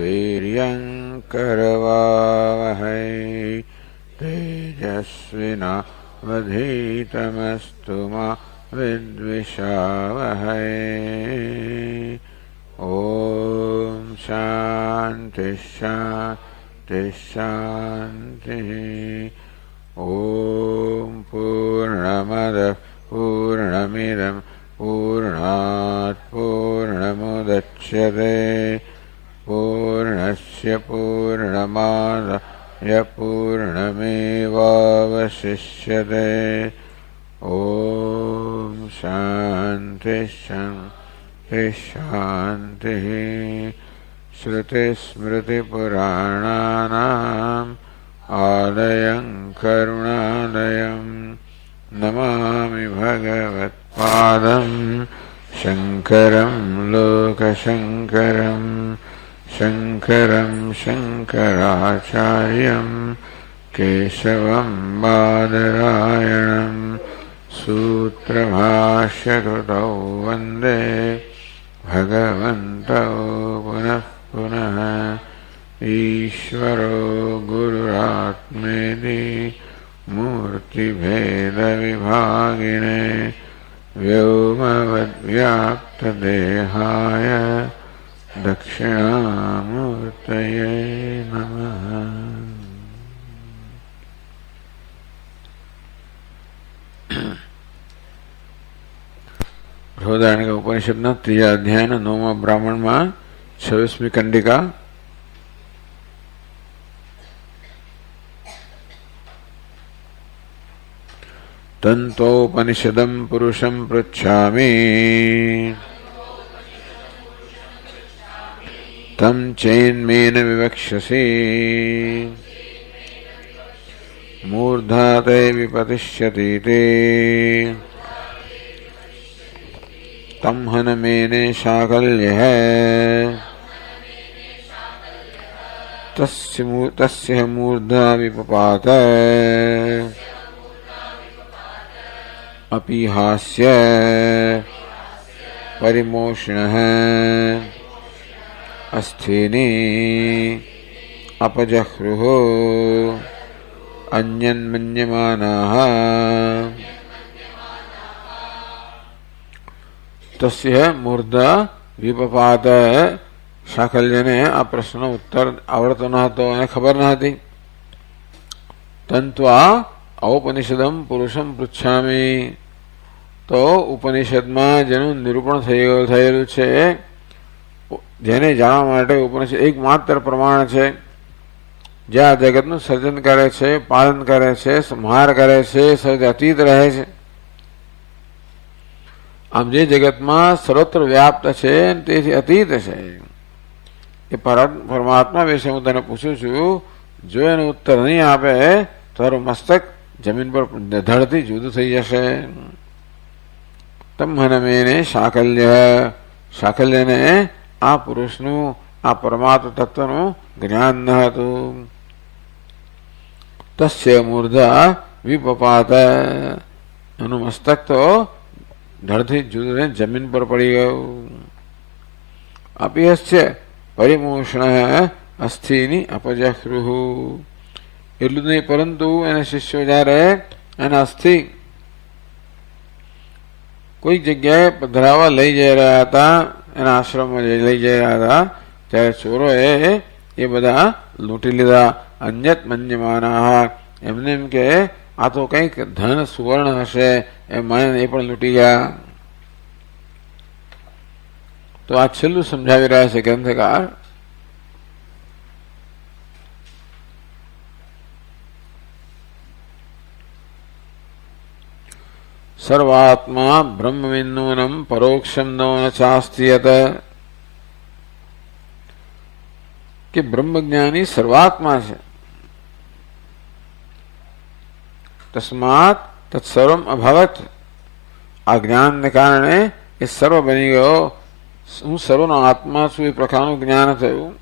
वीर्यङ्करवावहै तेजस्विनावधीतमस्तु मा विद्विषावहै। ॐ शान्ति शान्ति शान्तिः। ॐ पूर्णमदः पूर्णमिदं पूर्णात् पूर्णमुदच्यते पूर्णस्य पूर्णमादाय पूर्णमेवावशिष्यते। ॐ शान्ति शान्ति शान्तिः। श्रुतिस्मृतिपुराणानाम् आलयं करुणालयं नमामि भगवत्पादं शङ्करं लोकशङ्करं शङ्करं शङ्कराचार्यं केशवं बादरायणं सूत्रभाष्यकृतौ वन्दे भगवन्तौ पुनः पुनः। ईश्वरो गुरुरात्मेति मूर्तिभेदविभागिने व्योमवद्व्याप्तदेहाय दक्षिणामूर्तये नमः। बृहदारण्यक उपनिषदना 3 अध्यायना 9 ब्राह्मणमां 26મી કંડિકા। तन्तोपनिषदं पुरुषं पृच्छामि तं चेन्मेन विवक्ष्यसि मूर्धा ते विपतिष्यतीति तं हनमेने शाकल्यः तस्य मूर्धा विपपात अपीहास्य परिमोषणः अस्थीनि अपजह्रुः अन्यन्मन्यमानाः तस्य मूर्धा विपपात। શાકલ્ય ને આ પ્રશ્નનો ઉત્તર આવડતો ન હતો અને ખબર ન હતી. તંત્વા ઔપનિષદમ પુરુષમ પૃચ્છામિ, તો ઉપનિષદમાં જેનું નિરૂપણ થયેલું છે, જેને જાણવા માટે ઉપનિષદ એકમાત્ર પ્રમાણ છે, જે આ જગતનું સર્જન કરે છે, પાલન કરે છે, સંહાર કરે છે, સર્જ અતીત રહે છે. આમ જે જગતમાં સર્વત્ર વ્યાપ્ત છે તેથી અતીત છે એ પરમાત્મા વિશે હું તને પૂછું છું. જો એનો ઉત્તર નહીં આપે તારું મસ્તક જમીન પર ધડથી જુદું થઈ જશે. તમ હનમેને શાકલ્યને આ પુરુષનું, આ પરમાત્મા તત્વનું જ્ઞાન ન હતું. તસ્ય મૂર્ધા વિપપાત, એનું મસ્તક તો ધડથી જુદું રહીને જમીન પર પડી ગયું. અપિહસ્ય પરિમોષણ અસ્થિની અપજહૃહુ, એટલું જ નહીં પરંતુ એના શિષ્યો જ્યારે એના અસ્થિ કોઈક જગ્યાએ પધરાવા લઈ જઈ રહ્યા હતા, એના આશ્રમમાં લઈ જઈ રહ્યા હતા, ત્યારે ચોરોએ એ બધા લૂંટી લીધા. અન્યત મન્યમાના, એમને એમ કે આ તો કંઈક ધન સુવર્ણ હશે એમ માને એ પણ લૂંટી ગયા. તો આ છેલ્લું સમજાવી રહ્યા છે ગ્રંથકાર. સર્વાત્મા બ્રહ્મવિન્નૂનમ પરોક્ષમ નો ન ચાસ્તિ યત, કે બ્રહ્મજ્ઞાની સર્વાત્મા છે. તસ્માત તત્સર્વમ અભવત, આ જ્ઞાનને કારણે એ સર્વ બની ગયો. હું સર્વનો આત્મા છું એ પ્રકારનું જ્ઞાન થયું.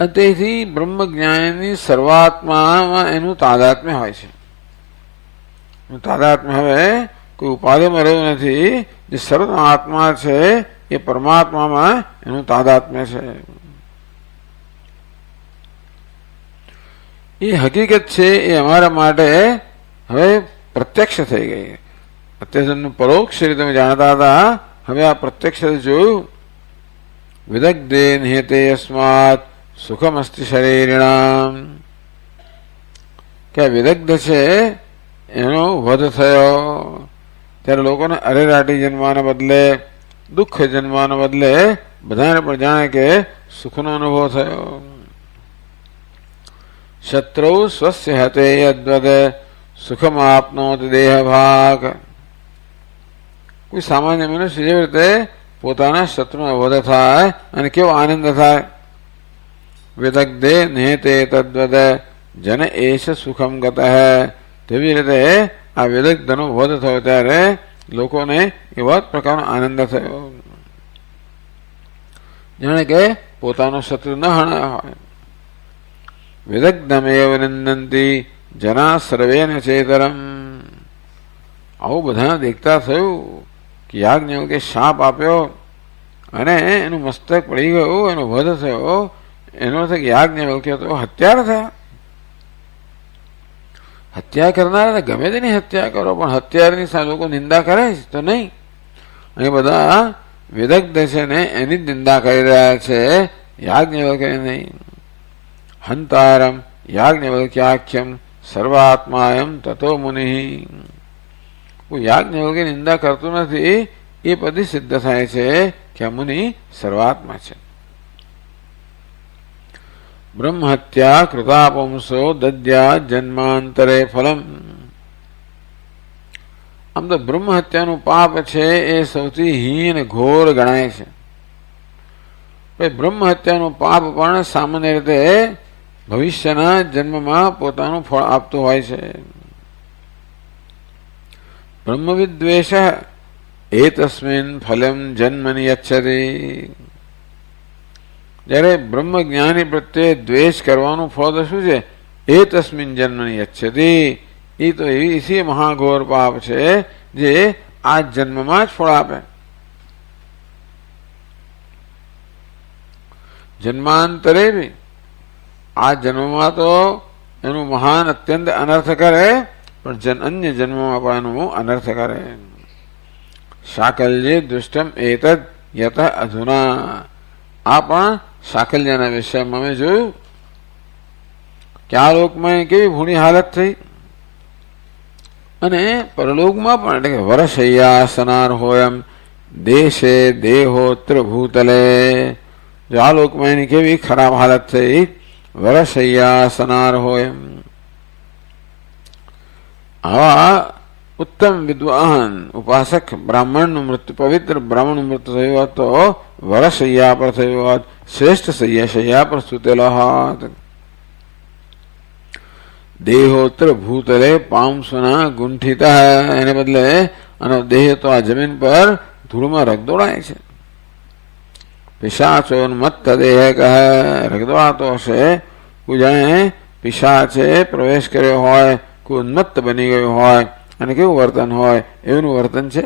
તેથી બ્રહ્મજ્ઞાનની સર્વાત્મામાં એનું તાદાત્મ્ય હોય છે. તાદાત્મ્ય હવે કોઈ ઉપાધિમાં રહ્યું નથી. જે સર્વનો આત્મા છે એ પરમાત્મામાં એનું તાદાત્મ્ય છે. એ હકીકત છે એ અમારા માટે હવે પ્રત્યક્ષ થઈ ગઈ. અત્યાર પરોક્ષ રીતે તમે જાણતા હતા, હવે આ પ્રત્યક્ષ જોયું. વિદગ્ધે નિહતે યસ્માત સુખમસ્તિ શરીરિણામ, કે વિદગ્ધ છે એનો વધ થયો ત્યારે લોકોને અરેરાટી જન્માને બદલે, દુઃખ જન્માને બદલે બધાને પણ જાણે કે સુખનો અનુભવ થયો. શત્રુ સ્વસ્ય હતે યદ્વદ સુખમ આપનોત દેહ ભાગ, કોઈ સામાન્ય મનુષ્ય જેવી રીતે પોતાના શત્રુનો વધ થાય અને કેવો આનંદ થાય. વિદગ્ધે નિહતે તદ્વદ જન એશ સુખમ ગત, તેવી રીતે આ વિદગ્ધનો વધ થયો ત્યારે લોકોને એવા પ્રકારનો આનંદ થયો, જાણે કે પોતાનો શત્રુ ન હણાયો હોય. વિદગ્ધમેવ નિંદંતી જના સર્વેન ચેતરમ, આવું બધા દેખતા થયું કે યાજ્ઞવલ્કે શાપ આપ્યો અને એનું મસ્તક પડી ગયું, એનો વધ થયો. એનો અર્થ યાજ્ઞવલ્કે તો હત્યાર થયા. હત્યા કરનાર ગમે તેની હત્યા કરો, પણ હત્યારની સામે લોકો નિંદા કરે તો નહીં. અહીં બધા વિદગ્ધ છે ને એની જ નિંદા કરી રહ્યા છે, યાજ્ઞવલ્કે નહીં. હંતારમ યાજ્ઞવલ્ક્યાખ્યમ સર્વાત્માયમ તતો મુનિ, યાજ્ઞવલ્કે નિંદા કરતું નથી એ પછી સિદ્ધ થાય છે કે આ મુનિ સર્વાત્મા છે. બ્રહ્મહત્યા કૃતાપુંસો દદ્યા જન્માંતરે ફલમ, આમ તો બ્રહ્મહત્યાનું પાપ છે એ સૌથી હીન ઘોર ગણાય છે. બ્રહ્મહત્યાનું પાપ પણ સામાન્ય રીતે ભવિષ્યના જન્મમાં પોતાનું ફળ આપતું હોય છે. બ્રહ્મવિદ્વેષ એતસ્મિન ફલમ જન્મની યચ્છતિ, જ્યારે બ્રહ્મ જ્ઞાની પ્રત્યે દ્વેષ કરવાનું ફળ તો શું છે? એતસ્મિન જન્મની યચ્છતિ, એ તો એવી મહાઘોર પાપ છે જે આ જન્મમાં જ ફળ આપે. જન્માંતરે બી, આ જન્મમાં તો એનું મહાન અત્યંત અનર્થ કરે, પણ અન્ય જન્મમાં પણ એનું અનર્થ કરે. સાકલ્ય દુષ્ટમ એતદ યત અધુના, આ પણ સાકલ્યના વિષયમાં અમે જોયું કે આ લોકમાં કેવી ભૂણી હાલત થઈ, અને પરલોકમાં પણ એટલે કે વરશૈયાસનાર હોય એમ દેશે દેહોત્ર ભૂતલે, જો આ લોકમાં એની કેવી ખરાબ હાલત થઈ, વરશૈયાસનાર હોય એમ. આવા ઉત્તમ વિદ્વાન ઉપાસક બ્રાહ્મણનું મૃત્યુ, પવિત્ર બ્રાહ્મણનું મૃત્યુ થયું હોત તો વરશૈયા પર થયું હોત, શ્રેષ્ઠ શૈયા પર સૂતેલો હોત. દેહોત્ર ભૂતલે પાંસુના ગુંઠિત, એને બદલે આનો દેહ તો આ જમીન પર ધૂળમાં રગદોળાય છે. પિશાચોન્મત્ત દેહ કહે, રગદોળાતો હશે, કોઈ જાણે પિશાચે પ્રવેશ કર્યો હોય, કોઈ ઉન્મત્ત બની ગયું હોય અને કેવું વર્તન હોય એવું વર્તન છે.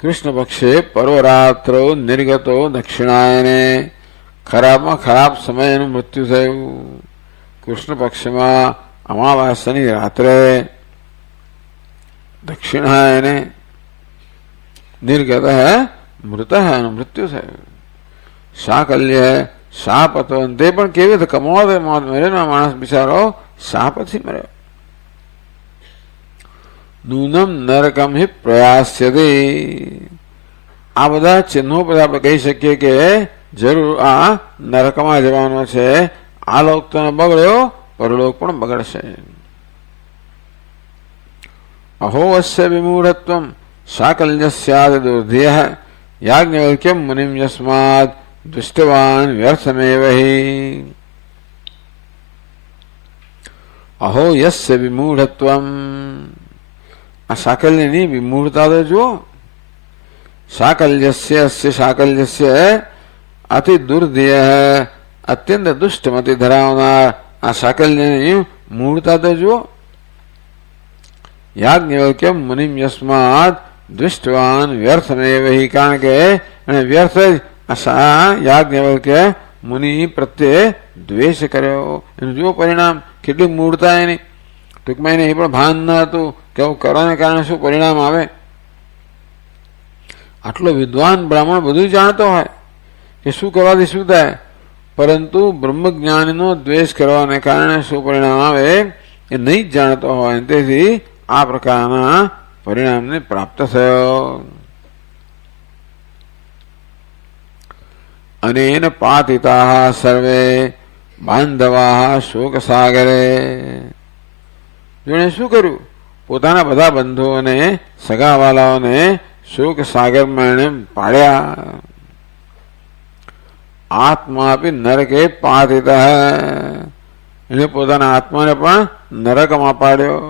કૃષ્ણ પક્ષે પર્વરાત્રો નિર્ગતો દક્ષિણાયને, ખરાબમાં ખરાબ સમય એનું મૃત્યુ થયું. કૃષ્ણ પક્ષમાં અમાવાસ્યાની રાત્રે દક્ષિણાયને નિર્ગત મૃત એનું મૃત્યુ થયું. સાકલ્ય શાપ હતો, તે પણ કેવી રીતે કમાવા મોત મર્યો, માણસ બિચારો શાપથી મર્યો. નૂનમ નરકમ હિ પ્રયાસ્યતે, આ બધા ચિહ્નો પર આપણે કહી શકીએ કે જરૂર આ નરકમાં જવાનો છે. આ લોક તો બગડ્યો, પરલોક પણ બગડશે. અહો અસ્ય વિમૂઢત્વમ સાકલ્યસ્યાદ દુર્ધેય યાજ્ઞવલ્ક્યમ મુનિમ યસ્માદ દુષ્ટવાન વ્યર્થમેવ હિ. અહો યસ્ય વિમૂઢત્વમ, આ સાકલ્યની વિમૂઢતા તો જુઓ. સાકલ્યસ્ય અસ્ય સાકલ્યસ્ય અતિ દુર્ધેય, અત્યંત દુષ્ટમતિ ધરાવનાર આ સાકલ્યની મૂળતા તો જુઓ. યાજ્ઞવલ્ક્યમ મુનિમ યસ્માદ દૃષ્ટવાન વ્યર્થમેવ હિ, કારણ કે એને વ્યર્થ જ આ યાજ્ઞવલ્ક્ય મુનિ પ્રત્યે દ્વેષ કર્યો. એનું જો પરિણામ, કેટલી મૂળતા એની. ટૂંકમાં એને એ પણ ભાન ન હતું કે આવું કરવાને કારણે શું પરિણામ આવે. આટલો વિદ્વાન બ્રાહ્મણ બધું જાણતો હોય કે શું કરવાથી શું થાય, પરંતુ બ્રહ્મજ્ઞાનીનો દ્વેષ કરવાને કારણે શું પરિણામ આવે એ નહીં જ જાણતો હોય. તેથી આ પ્રકારના પરિણામને પ્રાપ્ત થયો. અનેન પાતિતા સર્વે બાંધવા શોક સાગરે. જોણે શું કર્યું, પોતાના બધા બંધુઓને, સગાવાલાઓને શોક સાગરમાં એને પાડ્યા. આત્મા આપી નરકે પાતિતા, એને પોતાના આત્માને પણ નરકમાં પાડ્યો.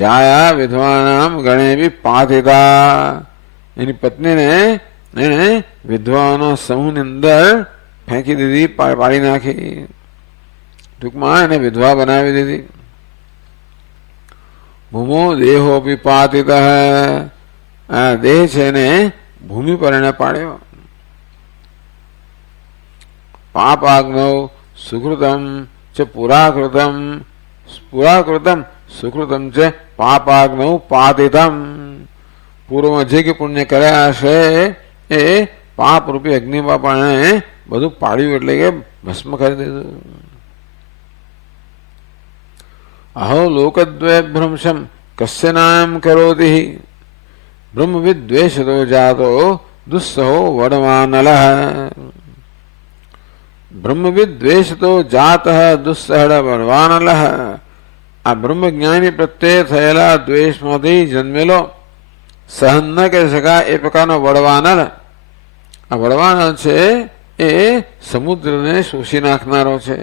જાયા વિદ્વાનામ ગણે બી પાતિતા, એની પત્નીને એને વિદ્વાનો સમૂહની અંદર ફેંકી દીધી, પાડી નાખી. ટૂંકમાં એને વિધવા બનાવી દીધી. ભૂમો દેહો બી પાતિતા, આ દેહ છે એને ભૂમિ પર એને પાડ્યો. પાપાગ્નૌ સુકૃતમ છે પુરાકૃતમ, પુરાકૃતમ સુકૃતમ છે પાપાગ્નૌ પાતિતમ. પૂર્વમાં જે કે પુણ્ય કર્યા હશે એ પાપ રૂપી અગ્નિમાં પણ એને બધું પાડ્યું, એટલે કે ભસ્મ કરી દીધું. અહો લોકદ્વય ભ્રંશમ કસ્ય નામ કરોતિ, બ્રહ્મવિદ દ્વેષતો જાતો દુસ્સહો વડવાનલ. બ્રહ્મવિદ દ્વેષતો જાત દુસ્સહડ વડવાનલ. આ બ્રહ્મજ્ઞાની પ્રત્યે થયેલા દ્વેષમાંથી જન્મેલો, સહન ન કરી શકાય એ પ્રકારનો વડવાનલ. આ વડવાનલ છે એ સમુદ્રને શોષી નાખનારો છે,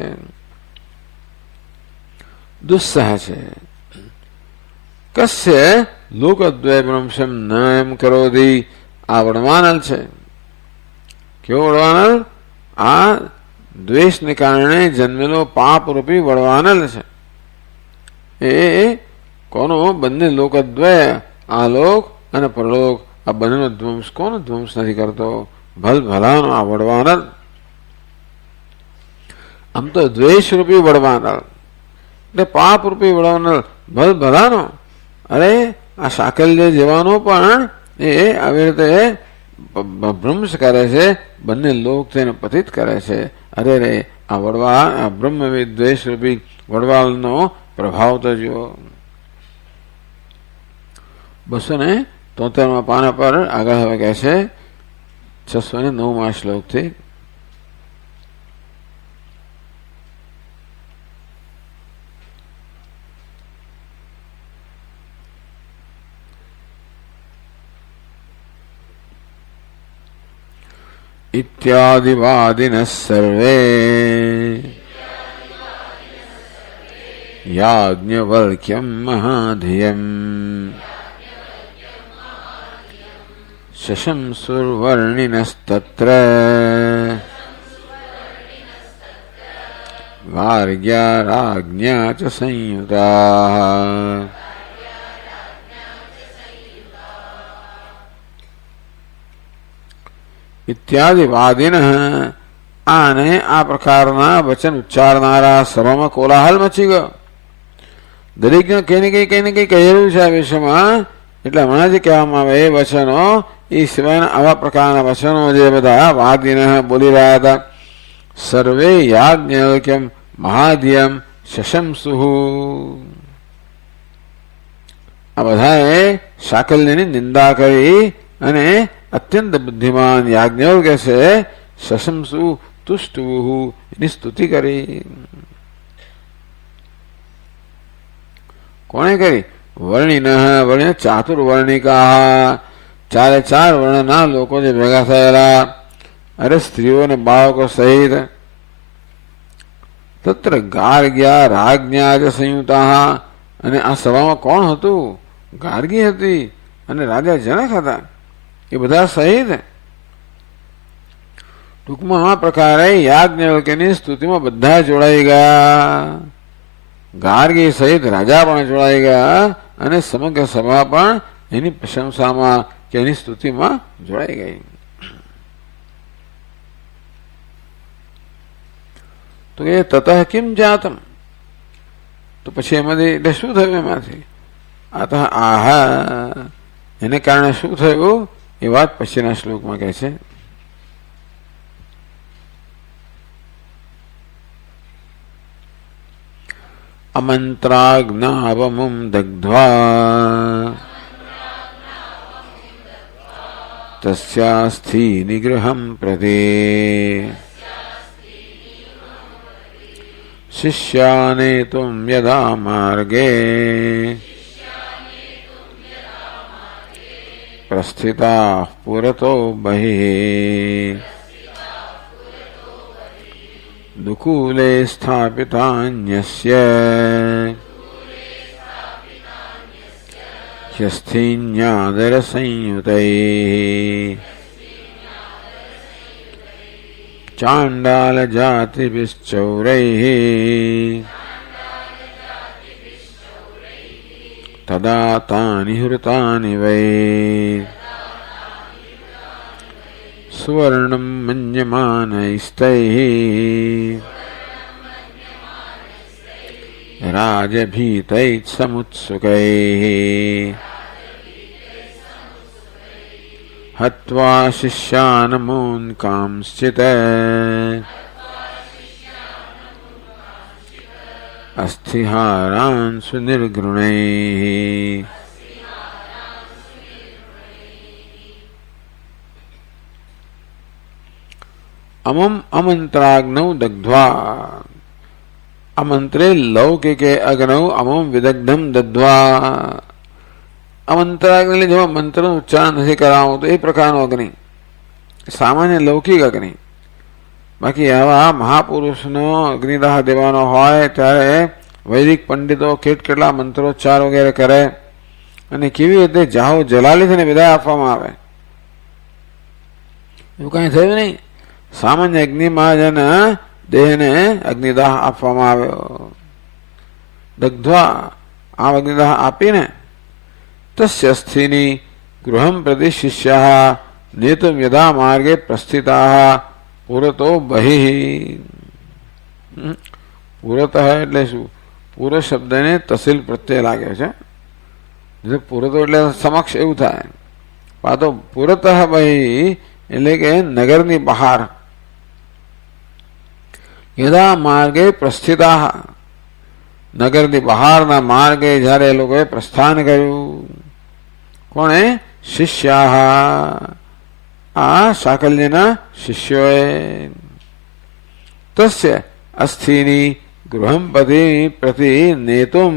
દુસ્સહ છે. કસ્ય લોકદ્વય ભ્રંશમ ન એમ કરોતિ, આ વડવાનલ છે. કેવો વડવાનલ? આ દ્વેષને કારણે જન્મેલો પાપ રૂપી વડવાનલ છે. એ કોનો? બંને લોકદ્વય, આ લોક અને પરલોક, આ બંનેનો ધ્વંસ કોનો ધ્વંસ નથી કરતો? ભલ ભલાનો આ વડવાનલ. આમ તો દ્વેષ રૂપી વડવાનલ એટલે પાપ રૂપી વડવાનલ ભલ ભલાનો. અરે આ સાકલ્ય જેવાનો પણ એ આવી રીતે ભ્રંશ કરે છે, બંને લોક તેને પતિત કરે છે. અરે રે આ વડવા, આ બ્રહ્મવિદ દ્વેષ રૂપી વડવાલનો પ્રભાવ તો જુઓ. 273 પાના પર આગળ હવે કહે છે 609 શ્લોકથી. ઇત્યાદિવાદિનઃ સર્વે યાજ્ઞવલ્ક્યં મહાધિયં શશંસુર્વર્ણિનસ્તત્ર ગાર્ગ્યા રાજ્ઞા ચ સંયુતાઃ. ઇત્યાદિ વાદિન, આને આ પ્રકારના વચન ઉચ્ચારનારા સભામાં કોલાહલ મચી ગયો. દરેકને કઈ ને કઈ કહેલું છે આ વિષયમાં. એટલે હમણાં જે કહેવામાં આવે એ વચનો, એ સિવાયના આવા પ્રકારના વચનો જે બધા વાદિન બોલી રહ્યા હતા. સર્વે યાજ્ઞવલ્ક્યમ મહાધિયમ શશંસુઃ, આ બધાએ સાકલ્યની નિંદા કરી અને અત્યંત બુદ્ધિમાન યાજ્ઞવલ્ક્ય છે શશંસુ તુષ્ટુઃ, એની સ્તુતિ કરી. કોણે કરી? વર્ણિન, વર્ણિન ચાતુર્વર્ણિકા, 4 વર્ણના લોકો જે ભેગા થયેલા. અરે સ્ત્રીઓ અને બાળકો સહિત. તત્ર ગાર્ગ્યા રાજ્ઞા જ સંયુતા, અને આ સભામાં કોણ હતું? ગાર્ગી હતી અને રાજા જનક હતા, એ બધા સહિત. ટૂંકમાં આ પ્રકારે યાજ્ઞવલ્ક્યની સ્તુતિમાં બધા જોડાઈ ગયા. ગાર્ગી સહિત રાજા પણ જોડાઈ ગયા અને સમગ્ર સભા પણ એની પ્રશંસામાં કે એની સ્તુતિમાં જોડાઈ ગઈ. તો એ તતઃ કિમ જાતમ, તો પછી એમાંથી એટલે શું થયું એમાંથી? આતઃ આહા, એને કારણે શું થયું એ વાત પછીના શ્લોકમાં કહે છે. અમંત્રાજ્ઞાવમું દગ્ધ્વા તસ્યાસ્થિ નિગૃહં પ્રતિ શિષ્યાનેતું યદા માર્ગે પ્રસ્થિતા પુરતો બહિઃ દુકૂલે સ્થાપિતાન્યસ્ય હ્યસ્થિન્યાદર સંયુતૈ ચાંડાલ જાતિભિશ્ચૌરૈઃ તદા તાનિ હૃતાનિ વૈ સુવર્ણં મન્યમાનૈಸ್ತૈઃ રાજભીતૈઃ હત્વા શિષ્યાનમૂન કાંશ્ચિત અસ્થિહારાન સુનિર્ઘૃણૈઃ અમમ અમંત્રાગ્નૌ દગ્ધ્વા, અમંત્રે લૌકિકે અગ્નૌ અમમ વિદગ્ધમ દદ્ધ્વા. અમંત્રાગ્નિ જેમાં મંત્રનું ઉચ્ચારણ નથી કરાવવું તો એ પ્રકારનો અગ્નિ, સામાન્ય લૌકિક અગ્નિ. બાકી આવા મહાપુરુષનો અગ્નિદાહ દેવાનો હોય ત્યારે વૈદિક પંડિતો કેટલા મંત્રોચ્ચાર વગેરે કરે અને કેવી રીતે જાહો જલાલી થઈને વિદાય આપવામાં આવે. એવું કાંઈ થયું નહીં. સામાન્ય અગ્નિમાં જેને દેહને અગ્નિદાહ આપવામાં આવ્યો. દગ્ધ્વા, આ અગ્નિદાહ આપીને તસ્ય સ્થિની ગૃહં પ્રતિ શિષ્યાઃ નેતું યદા માર્ગે પ્રસ્થિતાઃ પુરતો બહિઃ. પુરતઃ એટલે શું? પૂર શબ્દને તસિલ પ્રત્યય લાગે છે. પુરતો એટલે સમક્ષ એવું થાય. પાછો પુરતઃ બહિઃ એટલે કે નગરની બહાર. યદા માર્ગે પ્રસ્થિતાઃ, નગરની બહારના માર્ગે જ્યારે એ લોકોએ પ્રસ્થાન કર્યું. કોણે? શિષ્યાઃ, આ સાકલ્યના શિષ્યોએ. તસ્ય અસ્થિની ગૃહં પ્રતિ નેતુમ,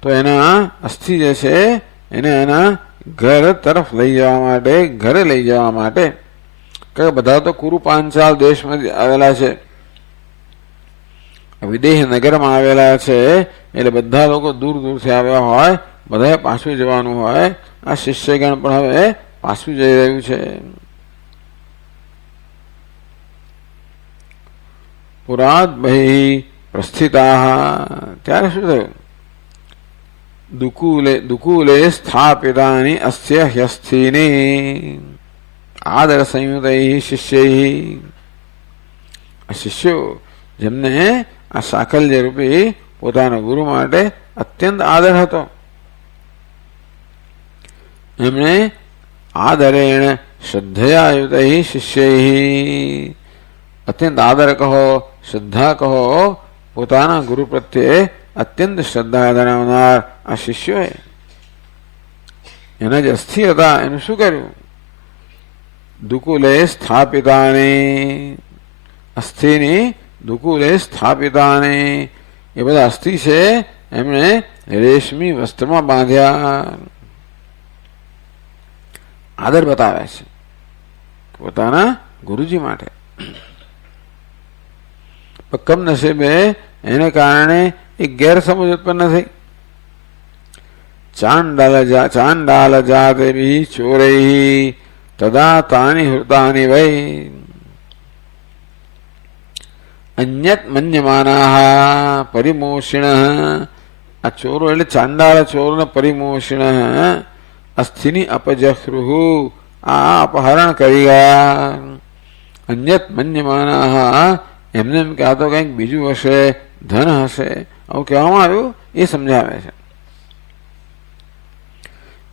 તો એના અસ્થિ જે છે એને એના ઘર તરફ લઈ જવા માટે, ઘરે લઈ જવા માટે. કે બધા તો કુરુ પાંચાલ દેશમાં આવેલા છે, વિદેહ નગરમાં આવેલા છે, એટલે બધા લોકો દૂર દૂરથી આવ્યા હોય, બધાએ પાછું જવાનું હોય. આ શિષ્યગણ પણ હવે પાછું જઈ રહ્યું છે. પુરાદ બહિઃ પ્રસ્થિતાઃ, ત્યારે શું થયું? દુકૂલે સ્થાપિતાની અસ્ય હ્યસ્થિની આદર સંયુતૈઃ શિષ્યૈઃ. શિષ્યો જેમને આ સાકલ્ય રૂપી પોતાના ગુરુ માટે અત્યંત આદર હતો, એમણે આદરેણ શ્રદ્ધયા યુતૈઃ શિષ્યૈઃ, અત્યંત આદર કહો, શ્રદ્ધા કહો, પોતાના ગુરુ પ્રત્યે અત્યંત શ્રદ્ધા ધરાવનાર આ શિષ્યોએ એના જે અસ્થિ હતા એનું શું કર્યું? દુકુલે સ્થાપિતાની, અસ્થિની દુકુલે સ્થાપિતાની, એ બધા અસ્થિ છે એમણે રેશમી વસ્ત્રમાં બાંધ્યા. આદર બતાવે છે પોતાના ગુરુજી માટે. કમનસીબે એને કારણે એક ગેરસમજ ઉત્પન્ન થઈ. ચાંડાલ જાતેભિ ચોરૈઃ તદા તાની હૃતાની વૈ અન્યત મન્યમાનાઃ પરિમોષિણઃ આ ચોરો એટલે ચાંડાળ ચોર પરિમોષણ અસ્થિની અપજહ્રુહુ, આ અપહરણ કરી ગયા. અન્યત મન્યમાના, એમને એમ કે આ તો કંઈક બીજું હશે, ધન હશે, આવું કહેવામાં આવ્યું એ સમજાવે છે.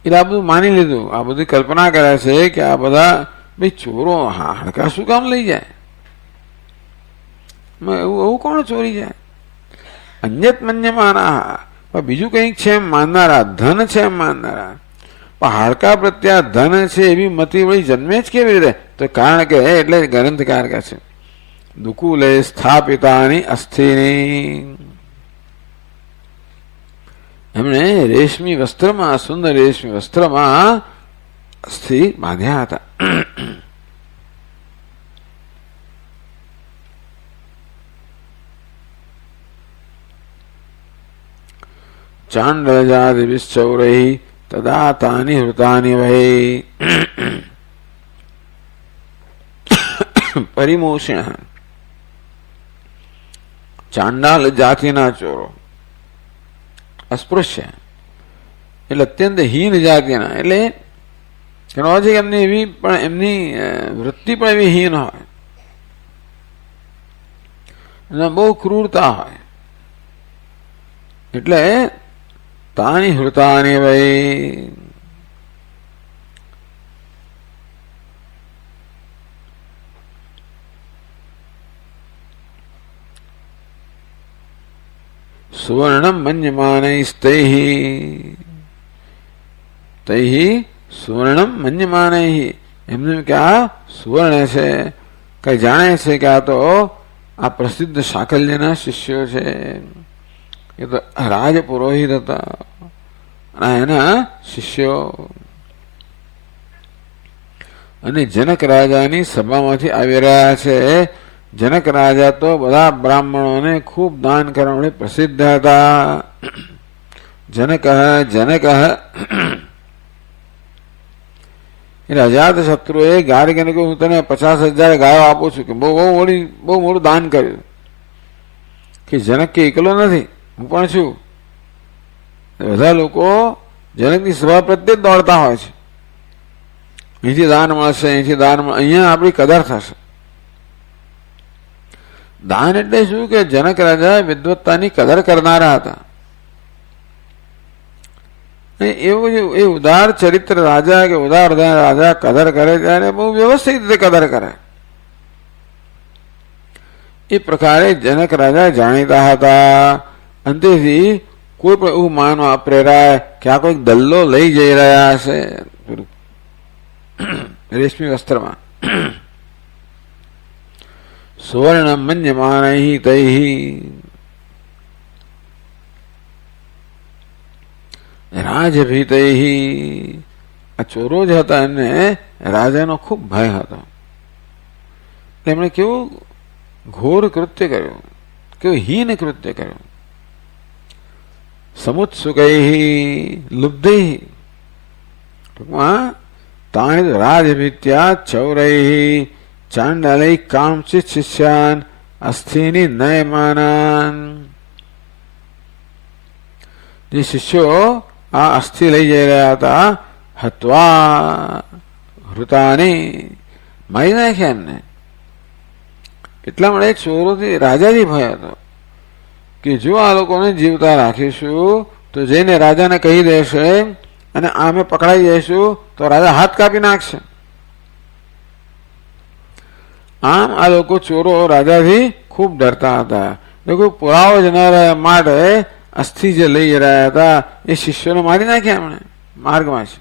એટલે આ બધું માની લીધું, આ બધી કલ્પના કરે છે કે આ બધા ભાઈ ચોરો હાડકા શું કામ લઈ જાય, એવું કોણ ચોરી જાય. અન્યત મન્યમાના, બીજું કંઈક છે એમ માનનારા, ધન છે એમ માનનારા. પણ હાડકા પ્રત્યે ધન છે એવી મતિ વળી જન્મે જ કેવી રીતે? તો કારણ કે એટલે ગ્રંથકાર કહે છે દુકુલે સ્થાપિતાની અસ્થિની, એમણે રેશમી વસ્ત્રમાં, સુંદર રેશમી વસ્ત્રમાં અસ્થિ બાંધ્યા હતા. ચાંડજાદિવિશ્ચૌરૈ તદા તાની હૃતાની વહી પરિમોષણ. ચાંડાલ જાતિના ચોરો, અસ્પૃશ્ય એટલે અત્યંત હીન જાતિના, એટલે એનો અર્થ છે કે એમની એવી પણ એમની વૃત્તિ પણ એવી હીન હોય, બહુ ક્રૂરતા હોય. એટલે તાની હૃતાની વહી, સુવર્ણમ મન્યમાનૈસ્તૈઃ, તૈઃ સુવર્ણમ મન્યમાનૈઃ, એમને કે આ સુવર્ણ છે, કઈ જાણે છે કે આ તો આ પ્રસિદ્ધ સાકલ્યના શિષ્યો છે, એ તો રાજ પુરોહિત હતા અને એના શિષ્યો. અને જનક રાજાની સભામાંથી આવી રહ્યા છે. જનક રાજા તો બધા બ્રાહ્મણોને ખૂબ દાન કરવા માટે પ્રસિદ્ધ હતા. જનક જનક એટલે અજાત શત્રુએ ગાર્ગને કહ્યું હું તને 50,000 ગાયો આપું છું, કે બહુ મોટું દાન કર્યું. કે જનક કે એકલો નથી, હું પણ છું. બધા લોકો જનકની સભા પ્રત્યે જ દોડતા હોય છે, અહીંથી દાન મળશે, અહીંથી દાન મળશે, અહીંયા આપણી કદર થશે. દાન એટલે શું કે જનક રાજા વિદ્વત્તાની કદર કરનારા હતા. એવું એ ઉદાર ચરિત્ર રાજા કે ઉદાર રાજા કદર કરે ત્યારે બહુ વ્યવસ્થિત રીતે કદર કરે. એ પ્રકારે જનક રાજા જાણીતા હતા. અંતેથી કોઈ પણ એવું માનવા પ્રેરાય કે આ કોઈક દલ્લો લઈ જઈ રહ્યા હશે રેશમી વસ્ત્રમાં. સુવર્ણ મન્યમાનૈ તૈઃ, રાજભીતૈઃ, આ ચોરો જ હતા, એમને રાજાનો ખૂબ ભય હતો. એમણે કેવું ઘોર કૃત્ય કર્યું, કેવું હીન કૃત્ય કર્યું. સમુત્સુકૈઃ લુબ્ધૈઃ, ટૂંકમાં તાણી રાજભીત્યા ચૌરૈઃ ચાંડાલૈ કામચિત શિષ્યાન અસ્થિની નયમાનાન. જે શિષ્યો આ અસ્થિ લઈ જઈ રહ્યા હતા, હત્વા હૃતાની, મારી નાખ્યા એમને. એટલા માટે ચોરોથી રાજાથી ભય હતો કે જો આ લોકોને જીવતા રાખીશું તો જઈને રાજાને કહી દેશે અને આમે પકડાઈ જઈશું તો રાજા હાથ કાપી નાખશે. આમ આ લોકો ચોરો રાજાથી ખૂબ ડરતા હતા. કોઈ પુરાવો જ ન રહે માટે અસ્થિ જે લઈ રહ્યા હતા એ શિષ્યોને મારી નાખ્યા એમણે માર્ગમાં છે.